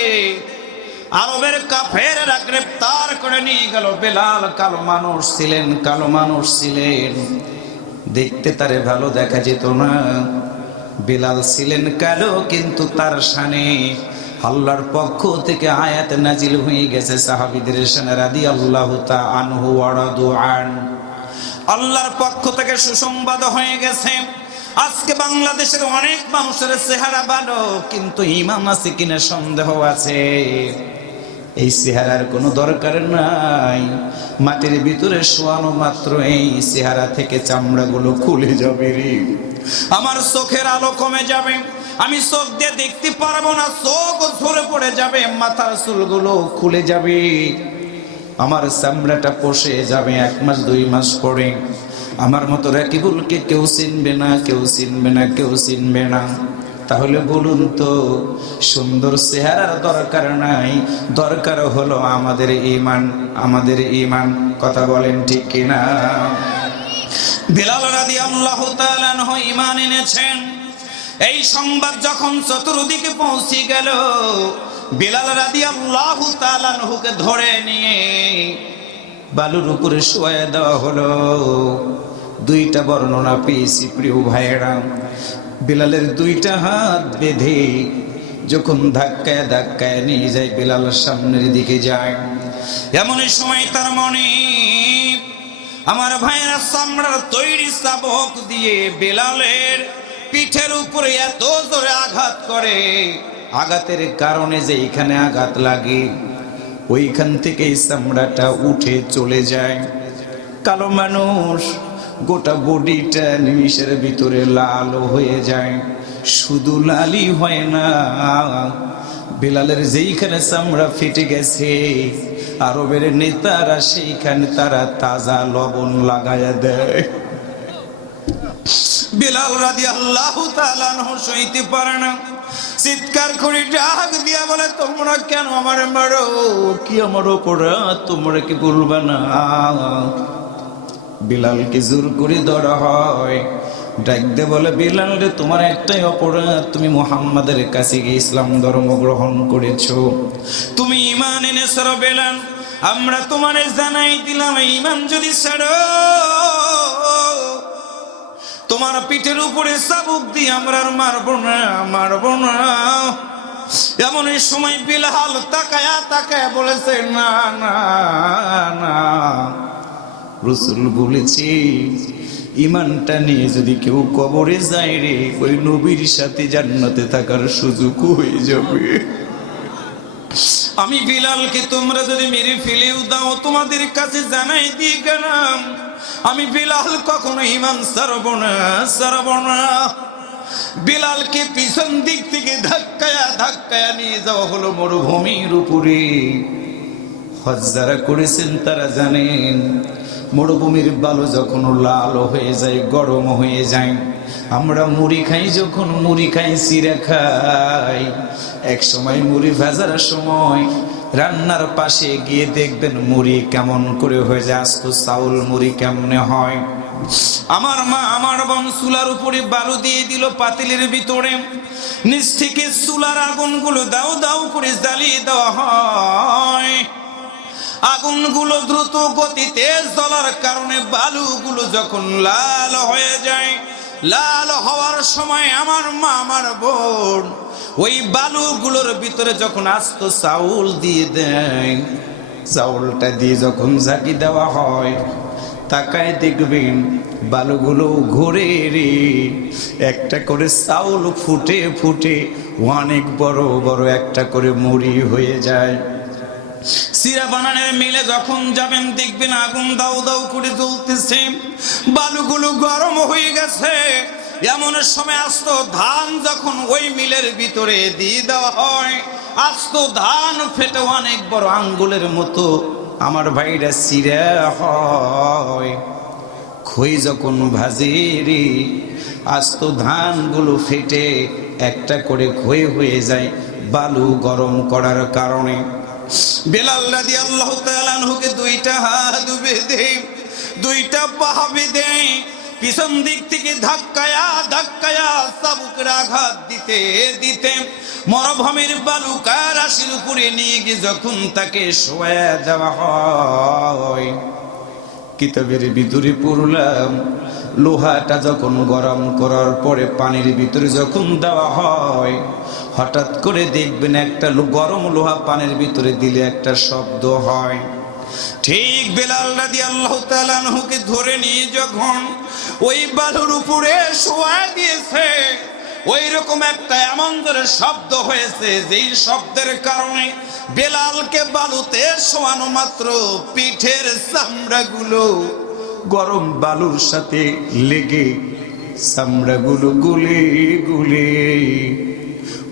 আরবের কাফেররা গ্রেফতার করে নিয়ে গেল। বেলাল কালো মানুষ ছিলেন, দেখতে তারে ভালো দেখা যেত না। বেলাল ছিলেন কালো, কিন্তু তার শানে আল্লাহর পক্ষ থেকে আয়াত নাজিল হয়ে গেছে সাহাবীদের শানে রাদিয়াল্লাহু তাআলা আনহু ওয়া রাদু আন। আল্লাহর পক্ষ থেকে সুসংবাদ হয়ে গেছে। আজকে বাংলাদেশের অনেক মানুষের চেহারা ভালো, কিন্তু ঈমান আছে কিনা সন্দেহ আছে। এই চেহারার কোনো দরকার নাই। মাটির ভিতরে শোয়ানো মাত্র এই চেহারা থেকে চামড়াগুলো খুলে যাবে রে। আমার চোখের আলো কমে যাবে, আমি চোখ দিয়ে দেখতে পারবো না, চোখ ঝরে পড়ে যাবে, মাথার চুলগুলো খুলে যাবে, আমার চামড়াটা পচে যাবে। 1 মাস 2 মাস পরে আমার মতো রাকিবুলকে কেউ চিনবে না, কেউ চিনবে না, কেউ চিনবে না। তাহলে বলুন তো, সুন্দর চেহারার দরকার নাই, দরকার হলো আমাদের ঈমান, আমাদের ঈমান। কথা বলেন ঠিক কিনা? বেলাল রাদিয়াল্লাহু তাআলা আনহু ঈমান এনেছেন। এই সংবাদ যখন চতুর্দিকে পৌঁছে গেল, বেলাল রাদিয়াল্লাহু তাআলা আনহুকে ধরে নিয়ে বালুর উপরে শুয়ে দেওয়া হলো। 2টা বর্ণনা পেয়েছি প্রিয় ভাইয়েরা। বেলালের 2টা হাত বেঁধে যখন ধাক্কায় ধাক্কায় নিয়ে যায়, বেলাল সামনের দিকে যায়। এমন সময় তার মনে আমার ভাইয়েরা চামড়ার তৈরি চাবুক দিয়ে বেলালের পিঠের উপরে এত জোরে আঘাত করে, আঘাতের কারণে যে এখানে আঘাত লাগে ওইখান থেকে চামড়াটা উঠে চলে যায়। কালো মানুষ, গোটা বডিটা নিমিষের ভিতরে লাল হয়ে যায়। শুধু লালই হয় না, বেলালের যেইখানে চামড়া ফেটে গেছে আরবের নেতারা সেইখানে তারা তাজা লবণ লাগায়া দেয়। বেলাল রাদিয়াল্লাহু তাআলা আনহু সইতে পারে না, চিৎকার করে ডাক দিয়া বলে, তোমরা কেন আমার মারো? কি আমার অপরাধ? তোমরা কি বলবা না? বেলালকে জোর করে ধরা হয়, ডাক দিয়ে বলে, বেলাল রে, তোমার একটাই অপরাধ, তুমি মুহাম্মাদের কাছে গিয়ে ইসলাম ধর্ম গ্রহণ করেছো, তুমি ঈমান এনেছো। বেলাল, আমরা তোমারে জানাই দিলাম, ঈমান যদি ছাড়ো তোমার পিঠের উপরে চাবুক দিয়ে আমরা আর মারবো না, মারবো না। এমন এই সময় বেলাল তাকায়া তাকায়া বলেছে, না না না, রাসূল বলেছি ঈমানটা নিয়ে যদি কেউ কবরে যায় রে, ওই নবীর সাথে জান্নাতে থাকার সুযোগ হয়ে যাবে। আমি বেলালকে তোমরা যদি মেরে ফেলেও দাও, তোমাদের কাছে জানাই দিয়ে গেলাম, আমি বেলাল কখনো ঈমান ছাড়ব না, ছাড়ব না। বেলালকে পিছন দিক থেকে ধাক্কায়া ধাক্কায়া নিয়ে যাওয়া হলো মরুভূমির উপরে। হজ যারা করেছেন তারা জানেন, মরুভূমির বালু যখন লাল হয়ে যায়, গরম হয়ে যায়, আমরা মুড়ি খাই, যখন মুড়ি খাই চিরা খাই, এক সময় মুড়ি ভাজার সময় রান্নার পাশে গিয়ে দেখবেন মুড়ি কেমন করে হয়ে যায়, আস্ত চাউল মুড়ি কেমনে হয়। আমার মা আমার বোন চুলার উপরে বালু দিয়ে দিল পাতিলের ভিতরে, নিচ থেকে চুলার আগুনগুলো দাও দাও করে জ্বালিয়ে দেওয়া হয়। আগুনগুলো দ্রুত গতিতে জ্বলার কারণে বালুগুলো যখন লাল হয়ে যায়, লাল হওয়ার সময় আমার মা আমার বোন ওই বালুগুলোর ভিতরে যখন আস্ত চাউল দিয়ে দেয়, চাউলটা দিয়ে যখন ঝাঁকি দেওয়া হয়, তাকায় দেখবেন বালুগুলো ঘুরে রে, একটা করে চাউল ফুটে ফুটে অনেক বড় বড় একটা করে মুড়ি হয়ে যায়। সিরা বানানের মিলে যখন যাবেন দেখবেন আগুন দাউ দাউ করে জ্বলতেছে, বালুগুলো গরম হয়ে গেছে। এমন সময় আস্ত ধান যখন ওই মিলের ভিতরে দিয়ে দেওয়া হয়, আস্ত ধান ফেটে অনেক বড় আঙ্গুলের মতো আমার ভাইরা চিরা হয়। খই যখন ভাজে রে, আস্ত ধানগুলো ফেটে একটা করে খই হয়ে যায় বালু গরম করার কারণে। বেলাল রাদিয়াল্লাহু তাআলা আনহুকে 2টা হাত বেঁধে 2টা পা বেঁধে পিছন দিক থেকে ধাক্কায়া ধাক্কায়া চাবুকের আঘাত দিতে দিতে মরুভূমির বালুকা রাশির উপরে নিয়ে গিয়ে যখন তাকে শোয়া দেওয়া হয়, কিতাবের ভিতরে পড়লাম লোহাটা যখন গরম করার পরে পানির ভিতরে যখন দেওয়া হয়, হঠাৎ করে দেখবেন একটা গরম লোহা পানির ভিতরে দিলে একটা শব্দ হয়। ঠিক বেলাল রাদিয়াল্লাহু তাআলা আনহুকে ধরে নিয়ে যখন ওই বালুর উপরে শোয়া দিয়েছে, ওই রকম একটা এমন ধরে শব্দ হয়েছে, যেই শব্দের কারণে বেলালকে বালুতে শোয়ানো মাত্র পিঠের চামড়াগুলো গরম বালুর সাথে লেগে চামড়াগুলো গুলে গুলে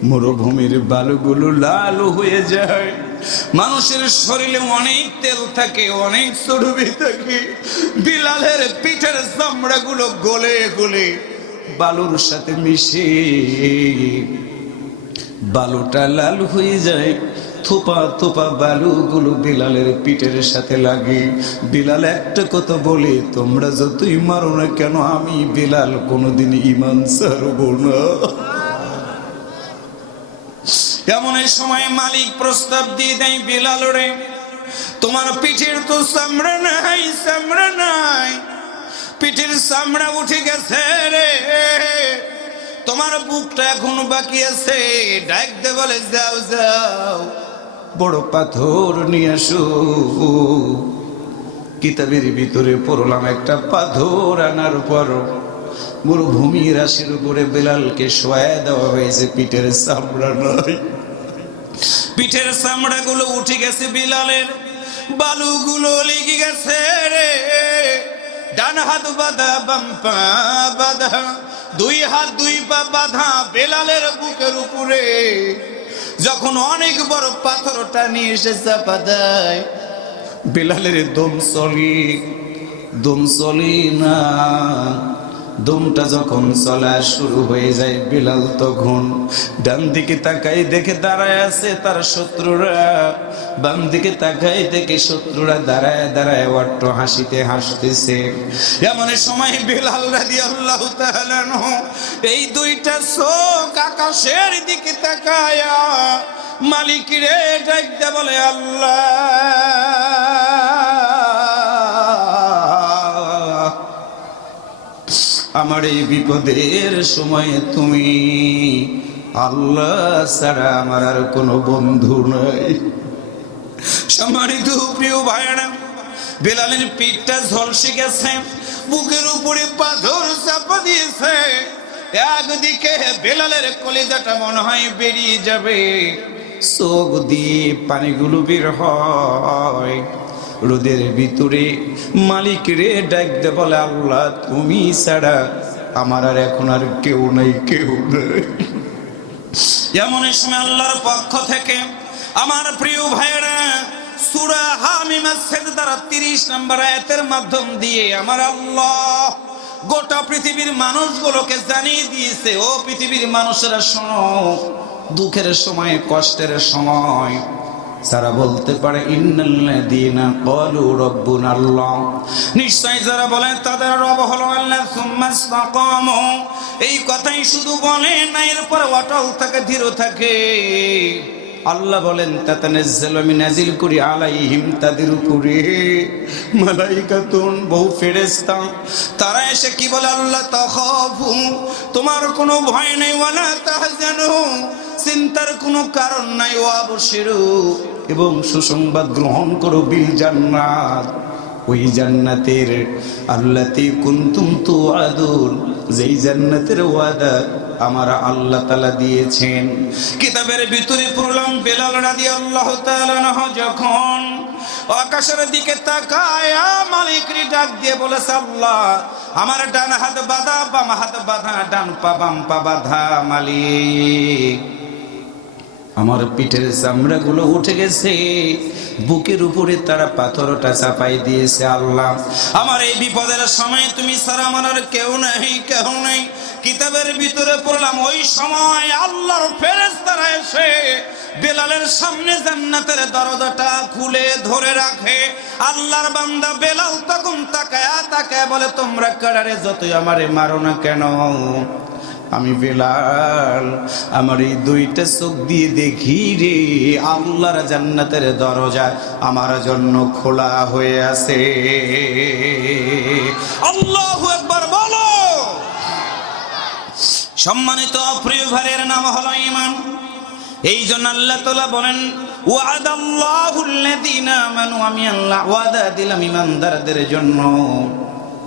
মরুভূমির বালুগুলো লাল হয়ে যায়। মানুষের শরীরে অনেক তেল থাকে, অনেক চর্বি থাকে, বিলালের পিঠের চামড়াগুলো গলে গলে বালুর সাথে মিশে বালুটা লাল হয়ে যায়। থোপা থোপা বালুগুলো বিলালের পিঠের সাথে লাগে। বিলাল একটা কথা বলে, তোমরা যতই মারো না কেন, আমি বিলাল কোনোদিন ঈমান ছাড়বো না। এমন সময় মালিক প্রস্তাব দিয়ে দেয়, বিলাল রে, তোমার পিঠের তো চামড়া নাই, চামড়া নাই, পিঠের চামড়া উঠে গেছে রে, তোমার বুকটা এখনো বাকি আছে। ডাক দে বলে, যাও যাও বড় পাথর নিয়ে আসো। কিতাবের ভিতরে পড়লাম একটা পাথর আনার পর মরুভূমি রাশির উপরে বেলালকে শোয়া দেওয়া হয়েছে, পিঠের চামড়া নাই, পিঠের চামড়া গুলো উঠে গেছে, বিলালের বালুগুলো লেগে গেছে রে। ডান হাত বাঁধা, বাম পা বাঁধা, দুই হাত দুই পা বাঁধা বেলালের বুকের উপরে যখন অনেক বড় পাথরটা নিয়ে এসে চাপা দেয়, বেলালের দম চলি না। দমটা যখন চলা শুরু হয়ে যায়, বেলাল তখন ডান দিকে তাকাই দেখে দাঁড়ায় আছে তার শত্রুরা, বাম দিকে তাকাই দেখে শত্রুরা দাঁড়ায় দাঁড়ায় অট্ট হাসিতে হাসতেছে। এমন সময় বেলাল রাদিয়াল্লাহু তাআলা আনহু এই দুইটা চোখ আকাশের দিকে তাকায়া মালিক রে ডাক দে বলে, আল্লাহ, আমার এই বিপদের সময় তুমি আল্লাহ ছাড়া আমার আর কোনো বন্ধু নাই। সম্মানিত প্রিয় ভাইরা, বেলালের পিঠটা ঝলসে গেছে, বুকের উপরে পাথর চাপা দিয়েছে। একদিকে বেলালের কলিজাটা মনে হয় বেরিয়ে যাবে, চোখ দিয়ে পানিগুলো বের হয়। রোদের ভিতরে মালিক রে ডাক দে বলে, আল্লাহ, তুমি ছাড়া আমার আর এখন আর কেউ নাই, কেউ নাই। এমন সময় আল্লাহর পক্ষ থেকে আমার প্রিয় ভাইরা সূরা হামিমের সিজদার 30 নম্বর আয়াতের মাধ্যম দিয়ে আমার আল্লাহ গোটা পৃথিবীর মানুষগুলোকে জানিয়ে দিয়েছে, ও পৃথিবীর মানুষেরা শোনো, দুঃখের সময়, কষ্টের সময় যারা বলতে পারে ইন্নাল্লাযীনা ক্বালু রাব্বুনাল্লাহ, নিশ্চয় যারা বলে তাদের রব হলো আল্লাহ, সুম্মা ইসতাকামু, এই কথাই শুধু বলে না, এরপর অটল থাকে, দৃঢ় থাকে। আল্লাহ বলেন, তাতানাজ্জালু, আমি নাজিল করি আলাইহিম, তাদের উপরে মালাইকাতুন, বহু ফেরেশতা, তারা এসে কি বলে, আল্লাহ তাখাফু, তোমার কোনো ভয় নেই, ওয়ালা তাহজানু, চিন্তার কোনো কারণ নাই, ওয়াবশিরু, এবং সুসংবাদ গ্রহণ করো, বিল জান্নাত, ওই জান্নাতের আল্লাতী কুনতুম তুআদুন, যেই জান্নাতের ওয়াদা আমার আল্লাহ তাআলা দিয়েছেন। কিতাবের ভিতরে পড়লাম বেলাল রাদিয়াল্লাহু তাআলা আনহু যখন আকাশের দিকে তাকায় মালিককে ডাক দিয়ে বলেছে, আল্লাহ, আমার ডান হাত বাঁধা, বাম হাত বাঁধা, ডান পা বাম পা বাঁধা, মালিক, আমার পিঠের চামড়াগুলো উঠে গেছে, বুকের উপরে তারা পাথরটা চাপাই দিয়েছে। আল্লাহ, আমার এই বিপদের সময় তুমি ছাড়া আমার আর কেউ নাই, কেউ নাই। কিতাবের ভিতরে পড়লাম ওই সময় আল্লাহর ফেরেশতারা এসে বেলালের সামনে জান্নাতের দরজাটা খুলে ধরে রাখে। আল্লাহর বান্দা বেলাল তখন তাকায়া তাকায়া বলে, তোমরা কারারে যতই আমারে মারো না কেন, আমি বেলাল আমার এই দুইটা চোখ দিয়ে দেখি রে আল্লাহর জান্নাতের দরজা আমার জন্য খোলা হয়ে আছে। আল্লাহু আকবার বলো। সম্মানিত প্রিয় ভাইয়ের নাম হলো ঈমান। এই জন্য আল্লাহ তাআলা বলেন ওয়াদাল্লাহুল্লাযীনা আমানু, আমি আল্লাহ ওয়াদা দিলাম ঈমানদারদের জন্য।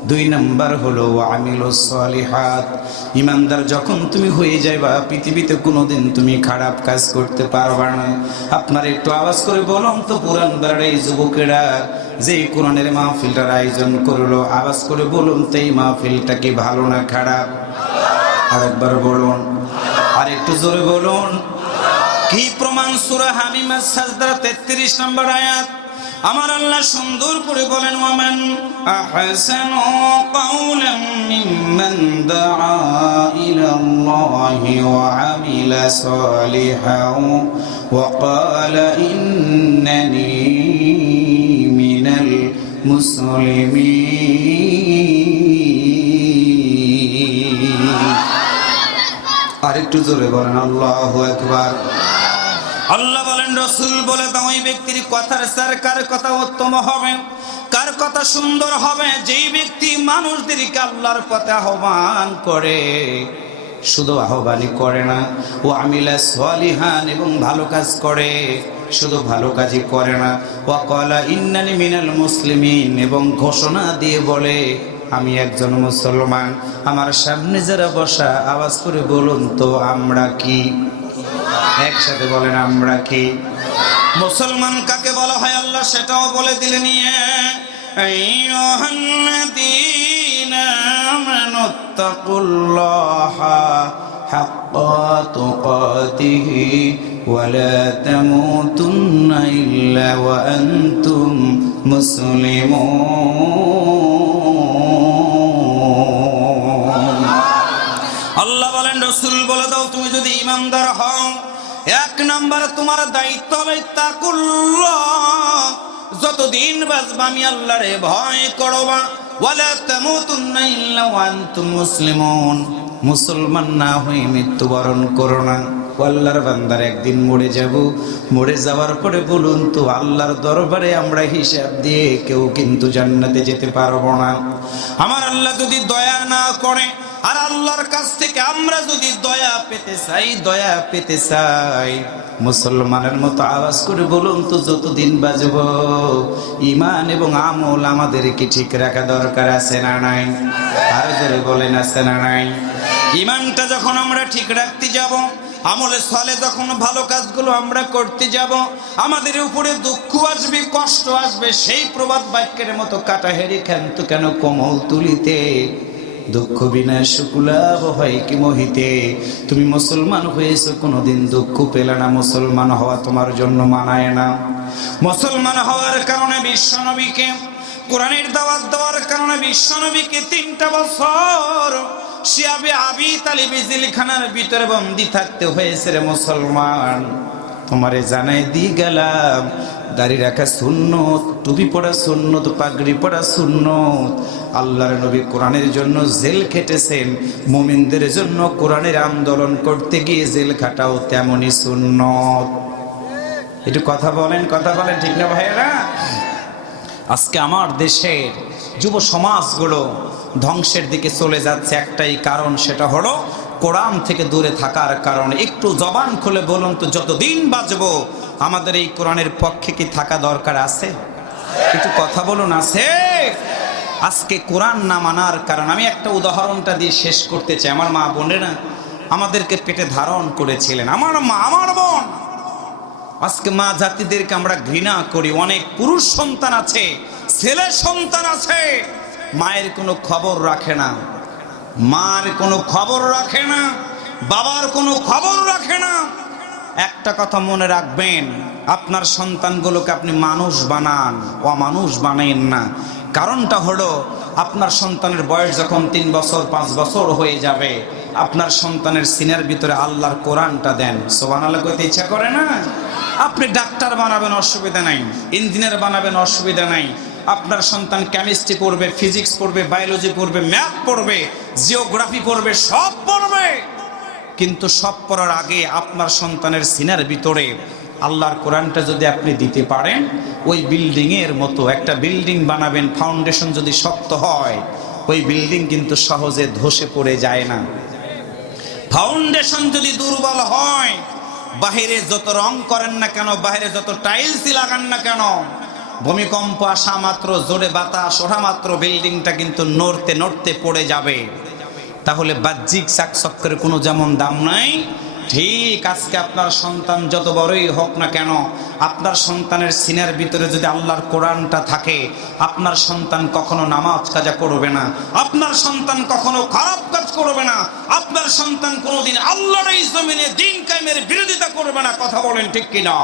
2 নাম্বার হলো ওয়ামিলুস সলিহাত। ঈমানদার যখন তুমি হয়ে যাইবা পৃথিবীতে কোনোদিন তুমি খারাপ কাজ করতে পারবা না। আপনার একটু আওয়াজ করে বলুন তো পুরান বাড়ির এই যুবকেরা যে কোরআনের মাহফিলটার আয়োজন করলো, আওয়াজ করে বলুন তো এই মাহফিলটা কি ভালো না খারাপ? আরেকবার বলুন, আর একটু জোরে বলুন। কি প্রমাণ? সূরা হামিমের সাজদা 33 নম্বর আয়াত। আমার আল্লাহ সুন্দর করে বলেন ওয়ামান আহসানু কাওলাম মিম্মান দাআ ইলাল্লাহি ওয়া আমিলা সালিহান ওয়া ক্বালা ইন্নানি মিনাল মুসলিমিন। আরেকটু জোরে বলেন আল্লাহু আকবার। আল্লাহ বলেন রাসূল বলে দাও ওই ব্যক্তির কথার স্যার কার কথা উত্তম হবে, কার কথা সুন্দর হবে? যেই ব্যক্তি মানুষদেরকে আল্লাহর পথে আহ্বান করে, শুধু আহ্বানই করে না, ও আমিলা সালিহান এবং ভালো কাজ করে, শুধু ভালো কাজই করে না, ওয়া ক্বালা ইন্নানি মিনাল মুসলিমিন এবং ঘোষণা দিয়ে বলে আমি একজন মুসলমান। আমার সামনে যারা বসা আওয়াজ করে বলুন তো আমরা কি? একসাথে বলেন আমরা কি? মুসলমান কাকে বলা হয় আল্লাহ সেটাও বলে দিলেন। আইয়ুহাল্লাযীনা আমানুত্তাকুল্লাহা হাক্কা তুকাতিহি ওয়া লা তামুতুন্না ইল্লা ওয়া আনতুম মুসলিমুন। আল্লাহ বলেন রাসূল বলে দাও তুমি যদি ঈমানদার হও, 1 নাম্বার তোমার দায়িত্ব হবে তাকুল্লাহ, যতদিন বাঁচবা আমি আল্লাহরে ভয় করবা। ওয়ালা তামুতুন্না ইল্লা ওয়া আনতুম মুসলিমুন, মুসলমান না হয়ে মৃত্যুবরণ করো না। আল্লাহর বান্দার একদিন মরে যাব, মরে যাওয়ার পরে বলুন তো আল্লাহর দরবারে আমরা হিসাব দিয়ে কেউ কিন্তু জান্নাতে যেতে পারবো না। আমার আল্লাহ যদি দয়া না করে, আর আল্লাহর কাছ থেকে আমরা যদি দয়া পেতে চাই, মুসলমানের মতো আওয়াজ করে বলুন তো যতদিন বাঁচব ঈমান এবং আমল আমাদেরকে ঠিক রাখা দরকার আছে না নাই? আর জোরে বলেন আছে না নাই? ঈমানটা যখন আমরা ঠিক রাখতে যাব, আমলে সালে যখন ভালো কাজগুলো আমরা করতে যাব, আমাদের উপরে দুঃখ আসবে, কষ্ট আসবে। সেই প্রবাদ বাক্যের মতো কাটা হেরি ক্ষান্ত কেন কোমল তুলিতে, দুঃখ বিনা সুখ লাভ হয় কি মোহিতে। তুমি মুসলমান হয়েছো কোনোদিন দুঃখ পেলে না, মুসলমান হওয়া তোমার জন্য মানায় না। মুসলমান হওয়ার কারণে বিশ্বনবীকে কোরআনের দাওয়াত দেওয়ার কারণে বিশ্বনবীকে 3টা বছর শিয়াবে আবি তালিব জেলখানার ভিতরে বন্দী থাকতে হয়েছে রে মুসলমান। তোমারে জানাই দিয়ে গেলাম দাড়ি রাখা সুন্নত, টুপি পড়া সুন্নত, পাগড়ি পড়া সুন্নত। আল্লাহর নবী কোরআনের জন্য জেল খেটেছেন, মুমিনদের জন্য কোরআনের আন্দোলন করতে গিয়ে জেল খাটাও তেমনই সুন্নত। একটু কথা বলেন ঠিক না ভাইয়েরা? আজকে আমার দেশের যুব সমাজগুলো ধ্বংসের দিকে চলে যাচ্ছে একটাই কারণ, সেটা হলো কোরআন থেকে দূরে থাকার কারণে। একটু জবান খুলে বলুন তো যতদিন বাঁচবো আমাদের এই কোরআনের পক্ষে কি থাকা দরকার আছে? একটু কথা বলুন আছে? আজকে কোরআন না মানার কারণ, আমি একটা উদাহরণটা দিয়ে শেষ করতে চাই। আমার মা বোনেরা আমাদেরকে পেটে ধারণ করেছিলেন, আমার মা আমার বোন। আজকে মা জাতিদেরকে আমরা ঘৃণা করি। অনেক পুরুষ সন্তান আছে, ছেলে সন্তান আছে, মায়ের কোনো খবর রাখে না, মার কোনো খবর রাখে না, বাবার কোনো খবর রাখে না। একটা কথা মনে রাখবেন, আপনার সন্তানগুলোকে আপনি মানুষ বানান, অমানুষ বানাইন না। কারণটা হলো আপনার সন্তানের বয়স যখন 3 বছর 5 বছর হয়ে যাবে, আপনার সন্তানের সিনার ভিতরে আল্লাহর কোরআনটা দেন। সুবহানাল্লাহ কইতে ইচ্ছা করে না? আপনি ডাক্তার বানাবেন অসুবিধা নাই, ইঞ্জিনিয়ার বানাবেন অসুবিধা নাই। আপনার সন্তান কেমিস্ট্রি পড়বে, ফিজিক্স পড়বে, বায়োলজি পড়বে, ম্যাথ পড়বে, জিওগ্রাফি পড়বে, সব পড়বে। কিন্তু সব করার আগে আপনার সন্তানের সিনার ভিতরে আল্লাহর কোরআনটা যদি আপনি দিতে পারেন, ওই বিল্ডিংয়ের মতো একটা বিল্ডিং বানাবেন, ফাউন্ডেশন যদি শক্ত হয় ওই বিল্ডিং কিন্তু সহজে ধসে পড়ে যায় না। ফাউন্ডেশন যদি দুর্বল হয়, বাহিরে যত রং করেন না কেন, বাহিরে যত টাইলসই লাগান না কেন, ভূমিকম্প আসা মাত্র, জোরে বাতাস ওঠা মাত্র বিল্ডিংটা কিন্তু নড়তে নড়তে পড়ে যাবে। তাহলে বাহ্যিক চাকচক্যের কোনো যেমন দাম নাই, ঠিক আজকে আপনার সন্তান যত বড়ই হোক না কেন, আপনার সন্তানের সিনার ভিতরে যদি আল্লাহর কোরআনটা থাকে, আপনার সন্তান কখনো নামাজ কাজা করবে না, আপনার সন্তান কখনো খারাপ কাজ করবে না, আপনার সন্তান কোনোদিন আল্লাহর এই জমিনে দ্বীন কায়েমের বিরোধিতা করবে না। কথা বলেন ঠিক কিনা?